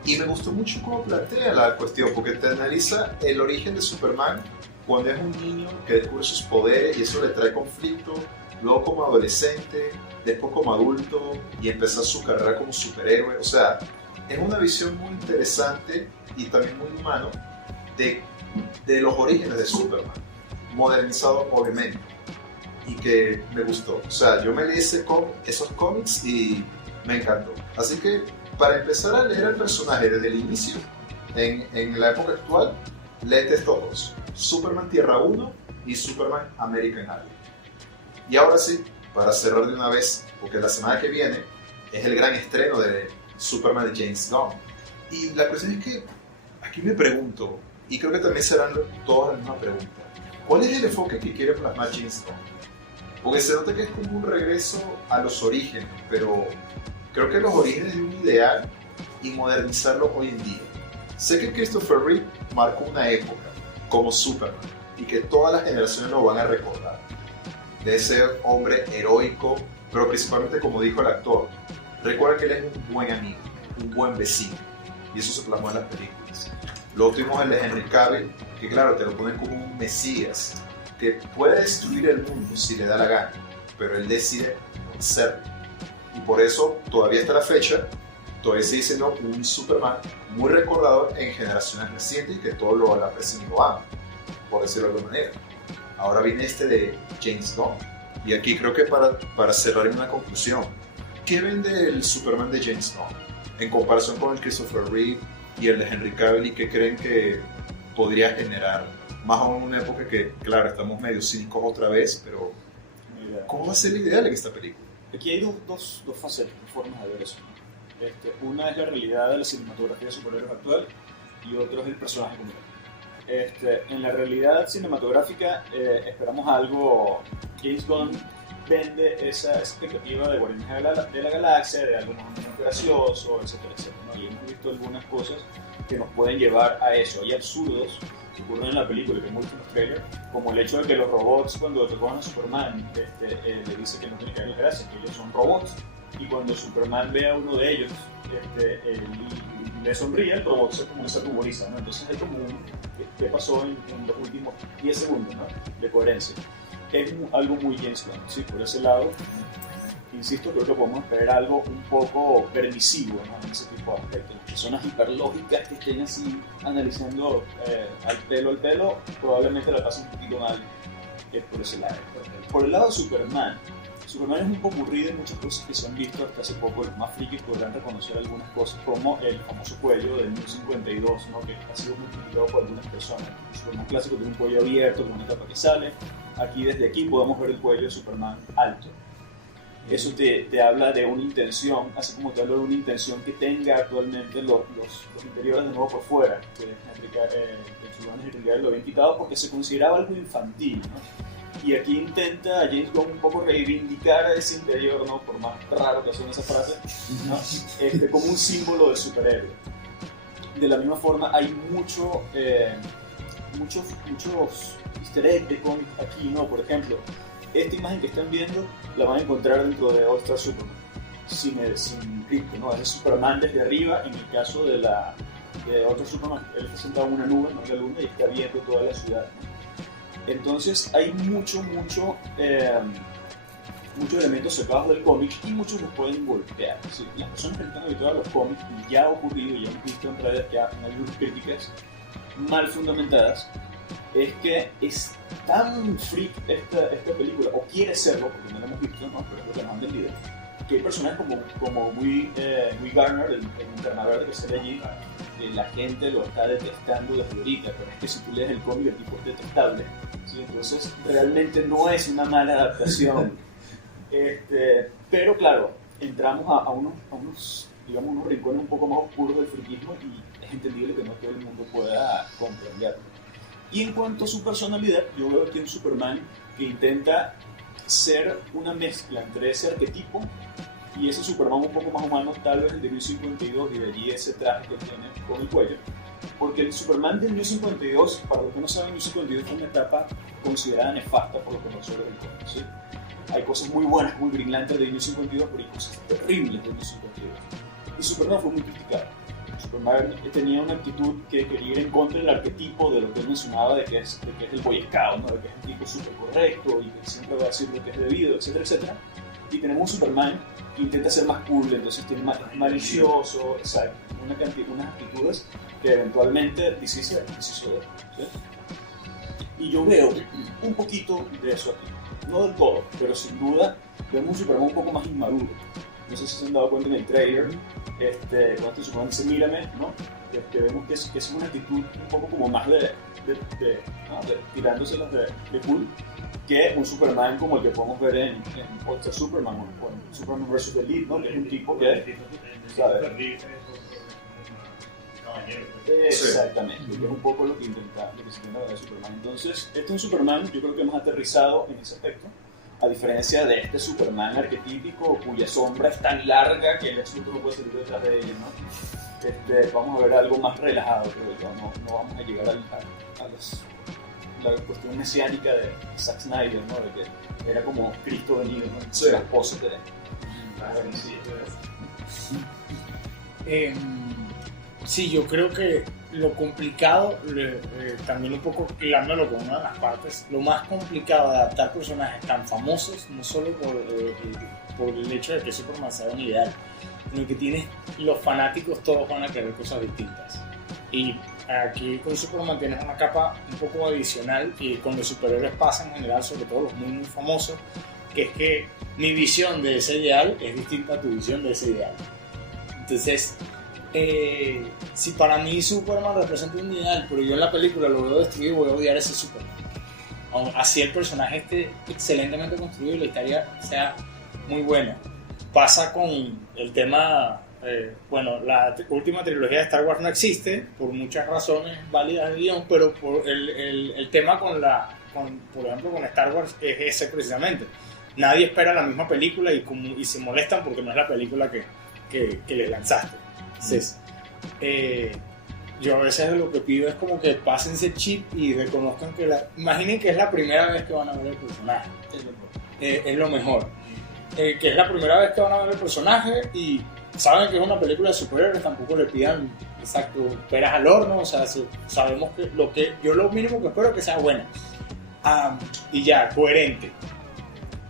Y me gustó mucho cómo plantea la cuestión, porque te analiza el origen de Superman cuando es un niño que descubre sus poderes y eso le trae conflicto, luego como adolescente, después como adulto y empezar su carrera como superhéroe. O sea, es una visión muy interesante y también muy humano de los orígenes de Superman, modernizado obviamente, y que me gustó. O sea, yo me leí esos cómics y me encantó. Así que para empezar a leer al personaje desde el inicio, en la época actual, léete estos dos, Superman Tierra 1 y Superman American Alien. Y ahora sí, para cerrar de una vez, porque la semana que viene es el gran estreno de Superman de James Gunn. Y la cuestión es que aquí me pregunto, y creo que también serán todas la misma pregunta, ¿cuál es el enfoque que quiere plasmar James Gunn? Porque se nota que es como un regreso a los orígenes, pero creo que los orígenes de un ideal y modernizarlo hoy en día. Sé que Christopher Reeve marcó una época como Superman y que todas las generaciones lo van a recordar. De ese hombre heroico, pero principalmente, como dijo el actor, recuerda que él es un buen amigo, un buen vecino, y eso se plasmó en las películas. Luego tuvimos el de Henry Cavill, que claro, te lo ponen como un mesías, que puede destruir el mundo si le da la gana, pero él decide no hacerlo. Y por eso, todavía hasta la fecha, todavía sigue siendo un Superman muy recordado en generaciones recientes y que todos lo aprecian y lo aman, por decirlo de alguna manera. Ahora viene este de James Gunn. Y aquí creo que para cerrar en una conclusión, ¿qué ven del Superman de James Gunn en comparación con el Christopher Reeve y el de Henry Cavill, y qué creen que podría generar? Más aún en una época que, claro, estamos medio cínicos otra vez, pero ¿cómo va a ser el ideal en esta película? Aquí hay dos facetas, dos formas de ver eso. Una es la realidad de la cinematografía de superhéroes actual y otro es el personaje como tal. En la realidad cinematográfica esperamos algo. James Gunn vende esa expectativa de Guardianes de la Galaxia, de algo más o menos gracioso, etcétera, etcétera, ¿no? Y hemos visto algunas cosas que nos pueden llevar a eso. Hay absurdos que ocurren en la película, que en últimos trailers, como el hecho de que los robots, cuando recogen a Superman, le dice que no tiene que darles gracias, que ellos son robots, y cuando Superman ve a uno de ellos, le sonríe, el robot se ruboriza, ¿no? Entonces hay como ¿qué pasó en los últimos 10 segundos, ¿no? De coherencia. Es algo muy James Gunn, ¿sí? Por ese lado. insisto, creo que podemos esperar algo un poco permisivo, ¿no? En ese tipo de aspectos. Las personas hiperlógicas que estén así analizando al pelo, probablemente la pasen un poquito mal por ese lado. Por el lado de Superman es un poco aburrido en muchas cosas que se han visto hasta hace poco. Los más frikis podrán reconocer algunas cosas, como el famoso cuello del New 52, ¿no? Que ha sido muy criticado por algunas personas. El Superman clásico tiene un cuello abierto con una tapa que sale. Aquí, desde aquí, podemos ver el cuello de Superman alto. Eso te habla de una intención, así como te habla de una intención que tenga actualmente los interiores de nuevo por fuera. Que Superman en realidad lo habían quitado porque se consideraba algo infantil, ¿no? Y aquí intenta James Gunn un poco reivindicar ese interior, ¿no? Por más raro que suene esa frase, ¿no? Como un símbolo de superhéroe. De la misma forma, hay muchos easter eggs de cómics aquí, ¿no? Por ejemplo, esta imagen que están viendo la van a encontrar dentro de All Star Superman, sin Krypto, ¿no? Es Superman desde arriba. En el caso de All Star Superman, él está sentado en una nube, no en la luna, y está viendo toda la ciudad, ¿no? Entonces hay muchos elementos sacados del cómic y muchos los pueden golpear. ¿Sí? Las personas que están habituadas a los cómics, y ya ha ocurrido, ya hemos visto en redes que hay algunas críticas mal fundamentadas, es que es tan freak esta película, o quiere serlo, porque no lo hemos visto, ¿no? Pero es lo que nos han vendido, que hay personajes como Guy Garner, el Linterna Verde que sale allí, que la gente lo está detestando desde ahorita, pero es que si tú lees el cómic, el tipo es detestable. ¿Sí? Entonces, realmente no es una mala adaptación. Pero claro, entramos a unos rincones un poco más oscuros del friquismo y es entendible que no todo el mundo pueda comprenderlo. Y en cuanto a su personalidad, yo veo aquí un Superman que intenta ser una mezcla entre ese arquetipo y ese Superman un poco más humano, tal vez el de New 52, y de allí ese traje que tiene con el cuello. Porque el Superman del New 52, para los que no saben, New 52 fue una etapa considerada nefasta por los conocedores del cómic, ¿sí? Hay cosas muy buenas como el Green Lantern de New 52, pero hay cosas terribles de New 52. Y Superman fue muy criticado. Superman tenía una actitud que quería ir en contra del arquetipo de lo que él mencionaba de que es el Boy Scout, ¿no? De que es un tipo súper correcto y que siempre va a decir lo que es debido, etcétera, etcétera. Y tenemos un Superman que intenta ser más cool, entonces tiene más malicioso, exacto, unas actitudes que eventualmente DC se ¿sí? Y yo veo un poquito de eso aquí, no del todo, pero sin duda vemos un Superman un poco más inmaduro. No sé si se han dado cuenta en el trailer, cuando este Superman dice mírame, ¿no? Vemos que es una actitud un poco como más de tirándoselas de cool, que un Superman como el que podemos ver en All Star Superman o en Superman vs. The Elite, ¿no? Que es un tipo que, ¿sabes? Exactamente, que es un poco lo que se intenta ver de Superman. Entonces, este es un Superman, yo creo que hemos aterrizado en ese aspecto, a diferencia de este Superman arquetípico cuya sombra es tan larga que el Lex Luthor no puede salir detrás de ella, ¿no? Vamos a ver algo más relajado, creo yo. No vamos a llegar la cuestión mesiánica de Zack Snyder, ¿no? De que era como Cristo venido, ¿no? Sí. Las poses de sí, yo creo que lo complicado, también un poco hilándolo con una de las partes, lo más complicado de adaptar personajes tan famosos, no solo por el hecho de que Superman sea un ideal, sino que tienes los fanáticos, todos van a querer cosas distintas. Y aquí con Superman tienes una capa un poco adicional, y con los superhéroes pasa en general, sobre todo los muy famosos, que es que mi visión de ese ideal es distinta a tu visión de ese ideal. Entonces, si para mí Superman representa un ideal, pero yo en la película lo veo destruido, voy a odiar ese Superman. Así el personaje esté excelentemente construido y la historia sea muy buena. Pasa con el tema, la última trilogía de Star Wars no existe por muchas razones válidas de guión, pero por el tema por ejemplo con Star Wars es ese precisamente. Nadie espera la misma película y se molestan porque no es la película que les lanzaste. Entonces, yo a veces lo que pido es como que pasen ese chip y reconozcan imaginen que es la primera vez que van a ver el personaje. Es lo mejor. Que es la primera vez que van a ver el personaje y saben que es una película de superhéroes, tampoco le pidan exacto peras al horno, o sea, sabemos que yo lo mínimo que espero es que sea buena. Y ya, coherente.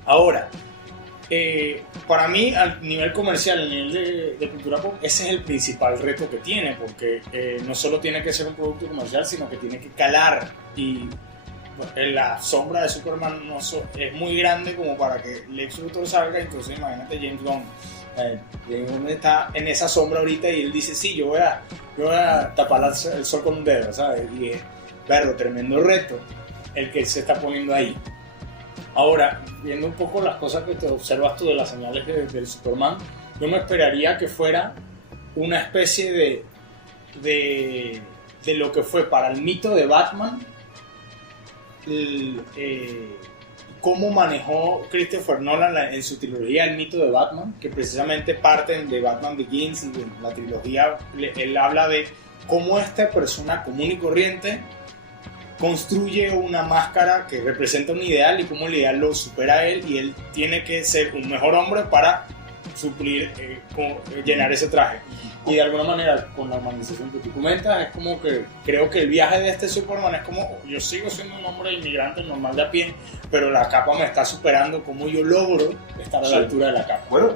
Ahora, para mí, al nivel comercial, al nivel de cultura pop, ese es el principal reto que tiene, porque no solo tiene que ser un producto comercial, sino que tiene que calar. Y la sombra de Superman es muy grande como para que Lex Luthor salga. Entonces, imagínate James Gunn. James Gunn está en esa sombra ahorita y él dice: sí, yo voy a tapar el sol con un dedo, ¿sabes? Y es, claro, tremendo reto el que se está poniendo ahí. Ahora, viendo un poco las cosas que te observas tú de las señales del Superman, yo me esperaría que fuera una especie de lo que fue para el mito de Batman, cómo manejó Christopher Nolan en su trilogía El mito de Batman, que precisamente parten de Batman Begins, y en la trilogía él habla de cómo esta persona común y corriente construye una máscara que representa un ideal y cómo el ideal lo supera a él y él tiene que ser un mejor hombre para suplir, llenar ese traje. Y de alguna manera, con la humanización que tú comentas, es como que creo que el viaje de este Superman es como: yo sigo siendo un hombre inmigrante normal de a pie, pero la capa me está superando, ¿cómo yo logro estar a la altura de la capa? Bueno,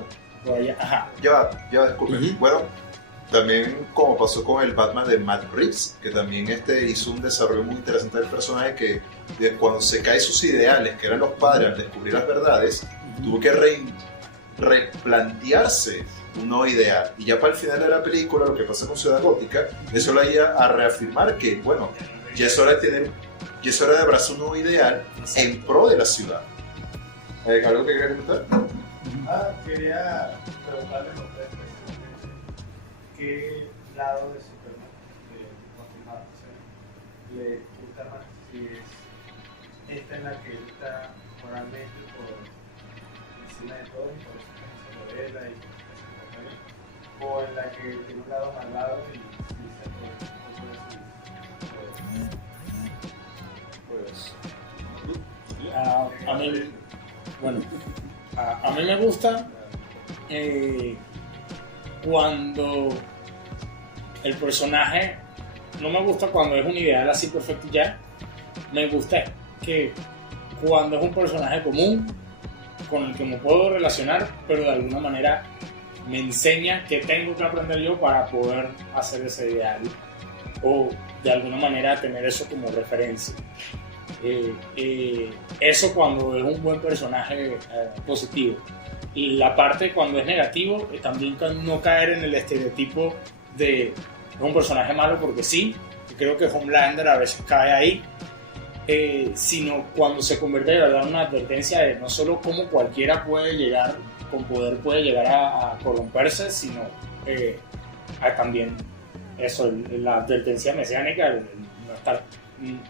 Ajá. ya, disculpen. Bueno, también como pasó con el Batman de Matt Reeves, que también hizo un desarrollo muy interesante del personaje, que cuando se caen sus ideales, que eran los padres, al descubrir las verdades, tuvo que replantearse un nuevo ideal. Y ya para el final de la película, lo que pasa con Ciudad Gótica, eso lo iba a reafirmar que, bueno, ya es hora de abrazar un nuevo ideal en pro de la ciudad. ¿Algo que quieras comentar? Quería preguntarle a ustedes qué lado de Superman le gusta más, si es esta en la que él está moralmente por encima de todo y por eso se revela y se bien, o en la que tiene un lado malvado y se a mí me gusta cuando el personaje, no me gusta cuando es un ideal así perfecto ya, me gusta que cuando es un personaje común con el que me puedo relacionar, pero de alguna manera me enseña qué tengo que aprender yo para poder hacer ese ideal, o de alguna manera tener eso como referencia. Eso cuando es un buen personaje positivo. Y la parte cuando es negativo, también no caer en el estereotipo de un personaje malo porque sí. Creo que Homelander a veces cae ahí, sino cuando se convierte de verdad en una advertencia de no solo cómo cualquiera puede llegar, con poder puede llegar a corromperse, sino también eso, la advertencia mesiánica, el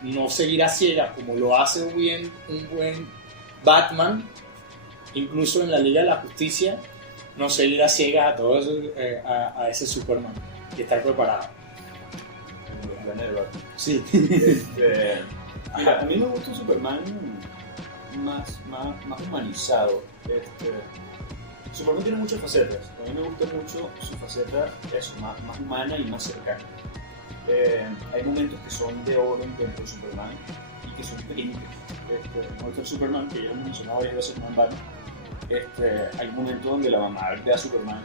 no seguir a ciegas como lo hace un buen Batman, incluso en la Liga de la Justicia, no seguir a ciegas a todo eso, a ese Superman y estar preparado. Sí. Mira, a mí me gusta un Superman más humanizado. Superman tiene muchas facetas. A mí me gusta mucho su faceta más humana y más cercana. Hay momentos que son de oro dentro de Superman y que son pequeños. El Superman, que ya hemos mencionado varias veces en Batman, hay un momento donde la mamá ve a Superman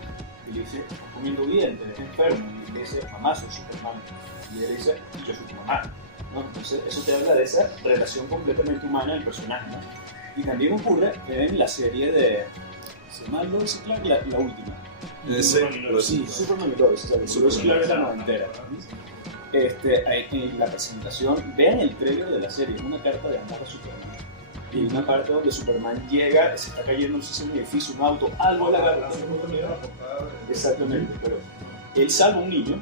y le dice: estás comiendo bien, te ves enfermo. Y le dice: mamá, soy Superman. Y él dice: y yo soy tu mamá, ¿no? Entonces eso te habla de esa relación completamente humana del personaje, ¿no? Y también ocurre en la serie de... ¿se llama Lois y Clark? La última. Sí, Superman y Lois. Lois y Clark es la noventera. En la presentación, vean el trailer de la serie, es una carta de amor a Superman. Y hay una parte donde Superman llega, se está cayendo, no sé si es un edificio, un auto, algo a la garra. Exactamente, pero él salva a un niño,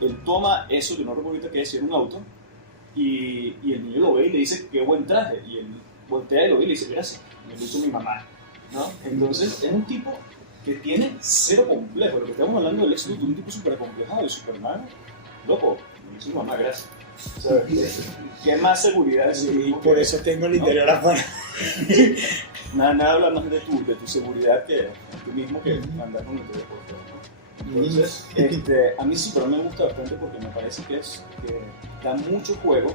él toma eso, que no recuerdo ahorita qué es, un auto, y el niño lo ve y le dice: qué buen traje. Y él voltea y lo ve y le dice: gracias, me lo hizo mi mamá, ¿no? Entonces es un tipo que tiene cero complejo. Lo que estamos hablando del Lex Luthor, un tipo súper acomplejado, de Superman, loco, me hizo mi mamá, gracias. O sea, ¿qué más seguridad? Y por eso tengo el interior afuera. Nada habla más de tu seguridad que tú mismo, que andar con el interior por fuera, ¿no? Entonces, a mí Superman me gusta bastante porque me parece que da mucho juego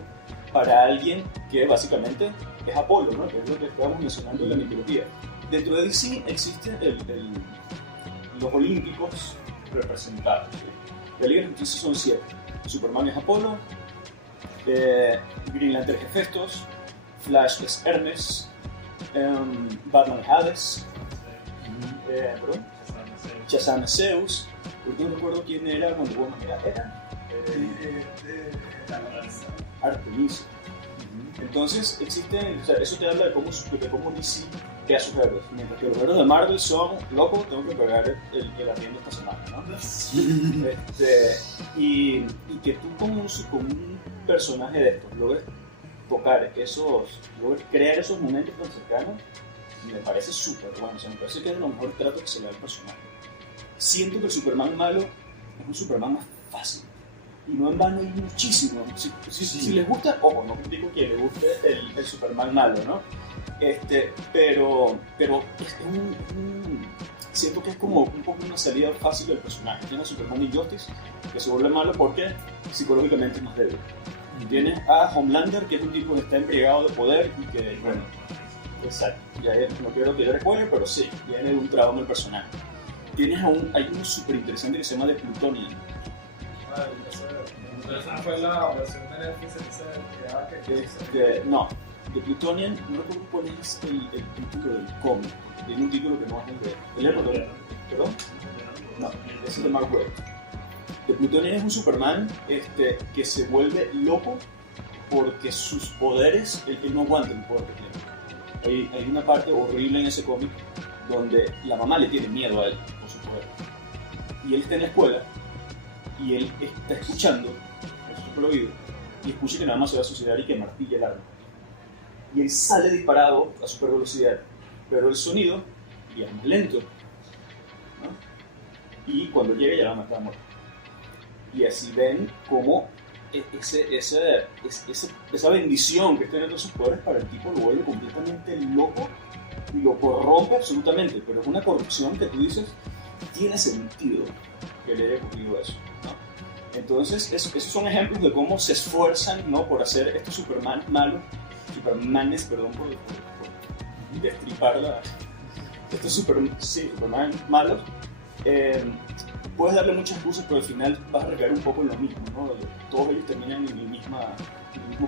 para alguien que básicamente es Apolo, ¿no? Que es lo que estábamos mencionando en la mitología. dentro de DC existen los olímpicos representados. ¿Sí? La Liga de la Justicia son 7. Superman es Apolo, Green Lantern es Hefestos, Flash es Hermes, Batman es Hades, Shazam es Zeus. Porque no recuerdo quién era cuando Woman era Artemisa. Entonces existen, o sea, eso te habla de cómo DC crea sus héroes. Mientras que los héroes de Marvel son locos, tengo que pagar el arriendo esta semana, ¿no? Y que tú como un personaje de estos logres crear esos momentos tan cercanos, me parece súper bueno. O sea, me parece que es lo mejor trato que se le da al personaje. Siento que el Superman malo es un Superman más fácil. Y no en vano hay muchísimo. Si les gusta, ojo, no critico que le guste el Superman malo, ¿no? Pero siento que es como un poco una salida fácil del personaje. Tienes a Superman Injustice, que se vuelve malo porque psicológicamente es más débil. Tienes a Homelander, que es un tipo que está embriagado de poder y que, bueno, exacto, ya no quiero tirar spoiler, pero sí, tiene un trauma el personaje. Hay uno súper interesante que se llama The Plutonian. Esa fue la versión de Netflix que no, The Plutonian, no recuerdo cuál es el título del cómic, porque tiene un título que no es el de... ¿Perdón? No, ese es de Mark Waid. The Plutonian es un Superman que se vuelve loco porque sus poderes, él no aguanta el poder que tiene. Hay una parte horrible en ese cómic donde la mamá le tiene miedo a él por su poder. Y él está en la escuela y él está escuchando en su propio oído y escucha que nada más se va a suicidar y que martilla el arma. Y él sale disparado a super velocidad, pero el sonido ya es más lento, ¿no? Y cuando llega ya la mamá está muerta. Y así ven cómo esa bendición que está teniendo sus poderes para el tipo lo vuelve completamente loco y lo corrompe absolutamente, pero es una corrupción que tú dices, tiene sentido que le haya ocurrido eso, ¿no? Entonces, esos son ejemplos de cómo se esfuerzan, ¿no?, por hacer estos Supermanes, perdón por destripar estos Superman malos. Puedes darle muchas excusas, pero al final vas a recaer un poco en lo mismo, ¿no? Todos ellos terminan en el mismo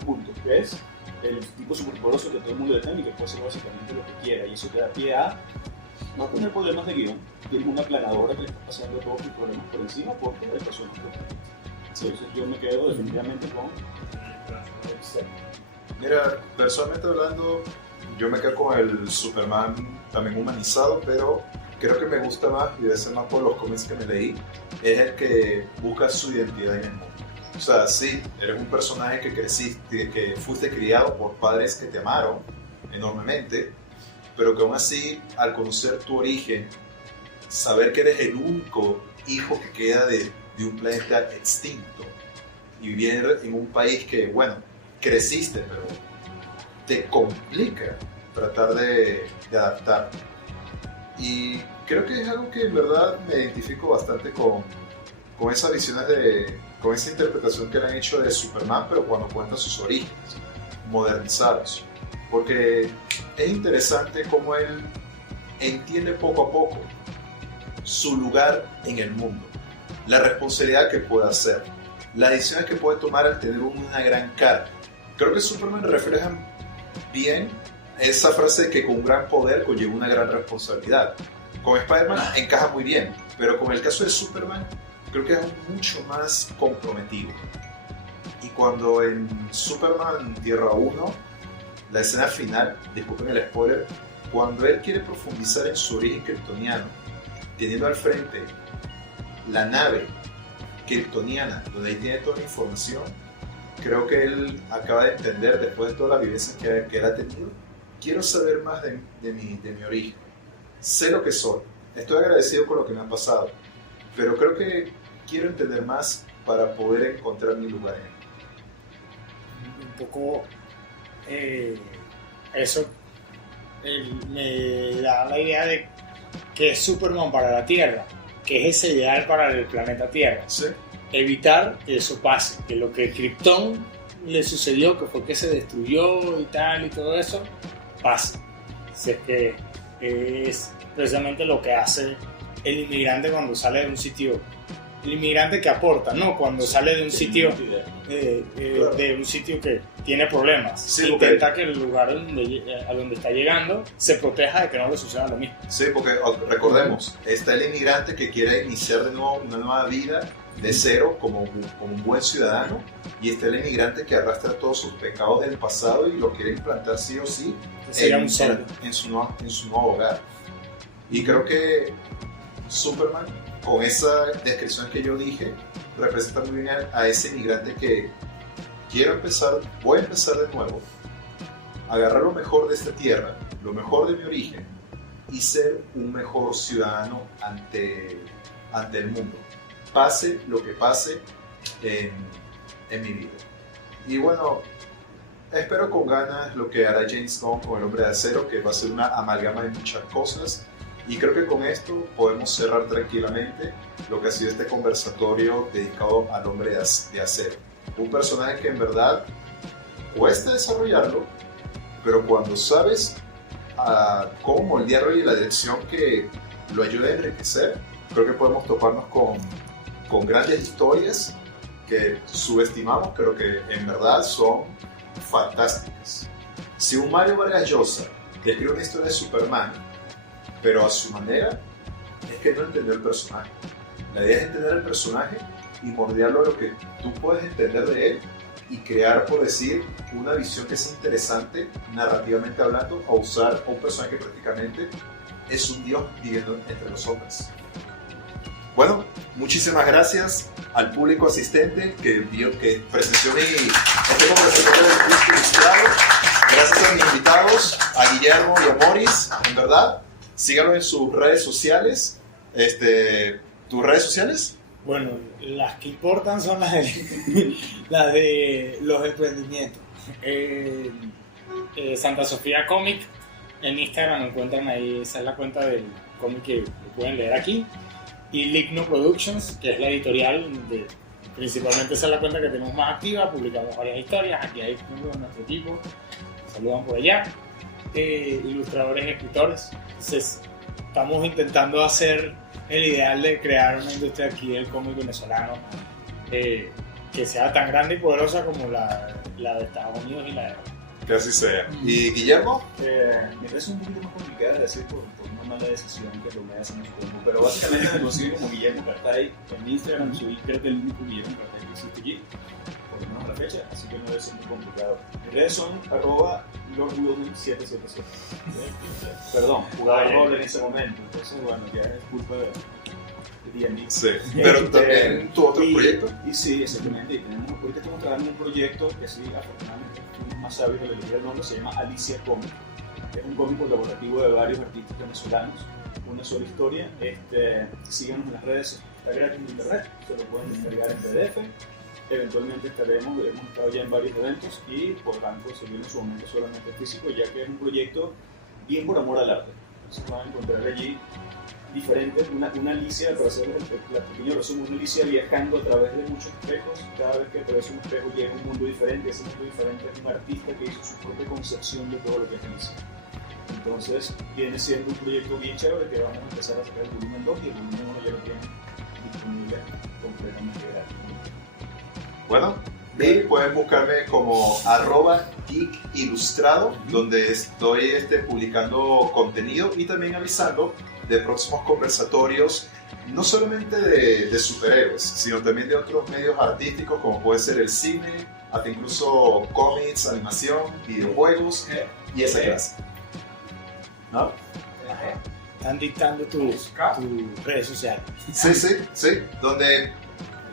punto, que es el tipo superpoderoso que todo el mundo detén y que puede hacer básicamente lo que quiera, y eso te da pie a no tener problemas de guión. Tienes una planadora que le está pasando todos tus problemas por encima porque el personaje. Entonces yo me quedo definitivamente con... Mira, personalmente hablando, yo me quedo con el Superman también humanizado, pero creo que me gusta más, y debe ser más por los cómics que me leí, es el que busca su identidad en el mundo. O sea, sí, eres un personaje que creciste, que fuiste criado por padres que te amaron enormemente, pero que aún así, al conocer tu origen, saber que eres el único hijo que queda de un planeta extinto y vivir en un país que, bueno, creciste, pero te complica tratar de adaptar. Y creo que es algo que en verdad me identifico bastante con esas visiones con esa interpretación que le han hecho de Superman, pero cuando cuenta sus orígenes, modernizados. Porque es interesante cómo él entiende poco a poco su lugar en el mundo, la responsabilidad que puede hacer, las decisiones que puede tomar al tener una gran carga. Creo que Superman refleja bien esa frase de que con un gran poder conlleva una gran responsabilidad. Con Spider-Man encaja muy bien, pero con el caso de Superman creo que es mucho más comprometido. Y cuando en Superman Tierra 1, la escena final, disculpen el spoiler, cuando él quiere profundizar en su origen kryptoniano, teniendo al frente la nave kryptoniana, donde ahí tiene toda la información, creo que él acaba de entender, después de todas las vivencias que él ha tenido, quiero saber más de mi origen. Sé lo que soy, estoy agradecido con lo que me ha pasado, pero creo que quiero entender más para poder encontrar mi lugar en él. Un poco eso me da la idea de que es Superman para la Tierra, que es ese ideal para el planeta Tierra. ¿Sí? Evitar que eso pase, que lo que Krypton le sucedió, que fue que se destruyó y tal y todo eso, pase. Si es que es precisamente lo que hace el inmigrante cuando sale de un sitio. El inmigrante que aporta, ¿no? Cuando sale de un sitio, de un sitio que tiene problemas. Sí, intenta que el lugar a donde está llegando se proteja de que no le suceda lo mismo. Sí, porque recordemos, está el inmigrante que quiere iniciar de nuevo una nueva vida de cero como un buen ciudadano, y está el inmigrante que arrastra todos sus pecados del pasado y lo quiere implantar sí o sí en su nuevo hogar. Y creo que Superman, con esa descripción que yo dije, representa muy bien a ese inmigrante que voy a empezar de nuevo, agarrar lo mejor de esta tierra, lo mejor de mi origen, y ser un mejor ciudadano ante el mundo, pase lo que pase en mi vida. Y bueno, espero con ganas lo que hará James Gunn con El Hombre de Acero, que va a ser una amalgama de muchas cosas. Y creo que con esto podemos cerrar tranquilamente lo que ha sido este conversatorio dedicado al Hombre de Acero. Un personaje que en verdad cuesta desarrollarlo, pero cuando sabes cómo moldearlo y la dirección que lo ayuda a enriquecer, creo que podemos toparnos con grandes historias que subestimamos, pero que en verdad son fantásticas. Si un Mario Vargas Llosa escribe una historia de Superman, pero a su manera, es que no entendió el personaje. La idea es entender el personaje y moldearlo a lo que tú puedes entender de él y crear, por decir, una visión que sea interesante narrativamente hablando, a usar a un personaje que prácticamente es un dios viviendo entre los hombres. Bueno, muchísimas gracias al público asistente que presenció este conversatorio del Geek Ilustrado. Gracias a mis invitados, a Guillermo y a Morris, en verdad. Síganos en sus redes sociales. ¿Tus redes sociales? Bueno, las que importan son las de los emprendimientos. Santa Sofía Comic, en Instagram encuentran ahí, esa es la cuenta del cómic que lo pueden leer aquí. Y Ligno Productions, que es la editorial, principalmente esa es la cuenta que tenemos más activa, publicamos varias historias, aquí hay nuestro equipo, saludan por allá. Ilustradores y escritores. Entonces, estamos intentando hacer el ideal de crear una industria aquí del cómic venezolano que sea tan grande y poderosa como la de Estados Unidos y la de Europa. Que así sea. ¿Y Guillermo? Me parece un poquito más complicada de decir por una mala decisión que lo me hacen en común, pero básicamente me consigo como Guillermo Cartay en Instagram. Soy creo que el único Guillermo Cartay que existe allí, por lo menos a la fecha, así que no debe ser muy complicado. Mis redes son @LordWilden777. Perdón, jugaba rol en ese momento, entonces bueno, ya es culpa de D&D. Sí, pero también tu otro proyecto. Y sí, exactamente. Ahorita estamos trabajando en un proyecto que sí, afortunadamente, uno más sabio que le elegí el nombre, se llama Alicia Comic. Es un cómic colaborativo de varios artistas venezolanos, una sola historia. Síganos en las redes, está gratis en internet, se lo pueden descargar en PDF. Eventualmente hemos estado ya en varios eventos y podrán conseguirlo en su momento solamente físico, ya que es un proyecto bien por amor al arte. Entonces van a encontrar allí diferentes, una Alicia, para hacer el pequeño resumen, una Alicia viajando a través de muchos espejos. Cada vez que atraviesa un espejo llega a un mundo diferente, ese mundo diferente es un artista que hizo su propia concepción de todo lo que es Alicia. Entonces viene siendo un proyecto bien chévere que vamos a empezar a sacar el volumen 2 y el volumen 1 ya lo tienen disponible completamente gratis. Bueno, y pueden buscarme como @geekilustrado, donde estoy publicando contenido y también avisando de próximos conversatorios, no solamente de superhéroes, sino también de otros medios artísticos como puede ser el cine, hasta incluso cómics, animación, videojuegos y esa clase. ¿No? Están dictando tus redes sociales. Sí, donde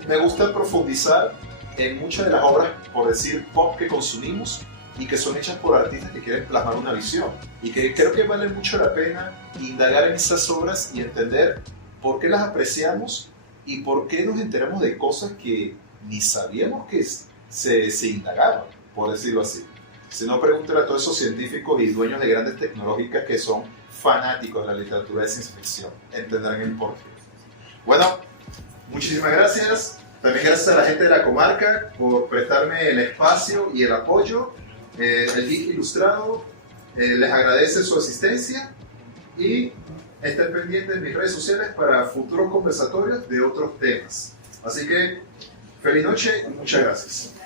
me gusta profundizar en muchas de las obras, por decir, pop que consumimos y que son hechas por artistas que quieren plasmar una visión, y que creo que vale mucho la pena indagar en esas obras y entender por qué las apreciamos y por qué nos enteramos de cosas que ni sabíamos que se indagaban, por decirlo así. Si no, pregúntale a todos esos científicos y dueños de grandes tecnológicas que son fanáticos de la literatura de ciencia ficción, entenderán el porqué. Bueno, muchísimas gracias. También gracias a la gente de la comarca por prestarme el espacio y el apoyo. El Geek Ilustrado les agradece su asistencia y estén pendientes de mis redes sociales para futuros conversatorios de otros temas. Así que, feliz noche y muchas gracias.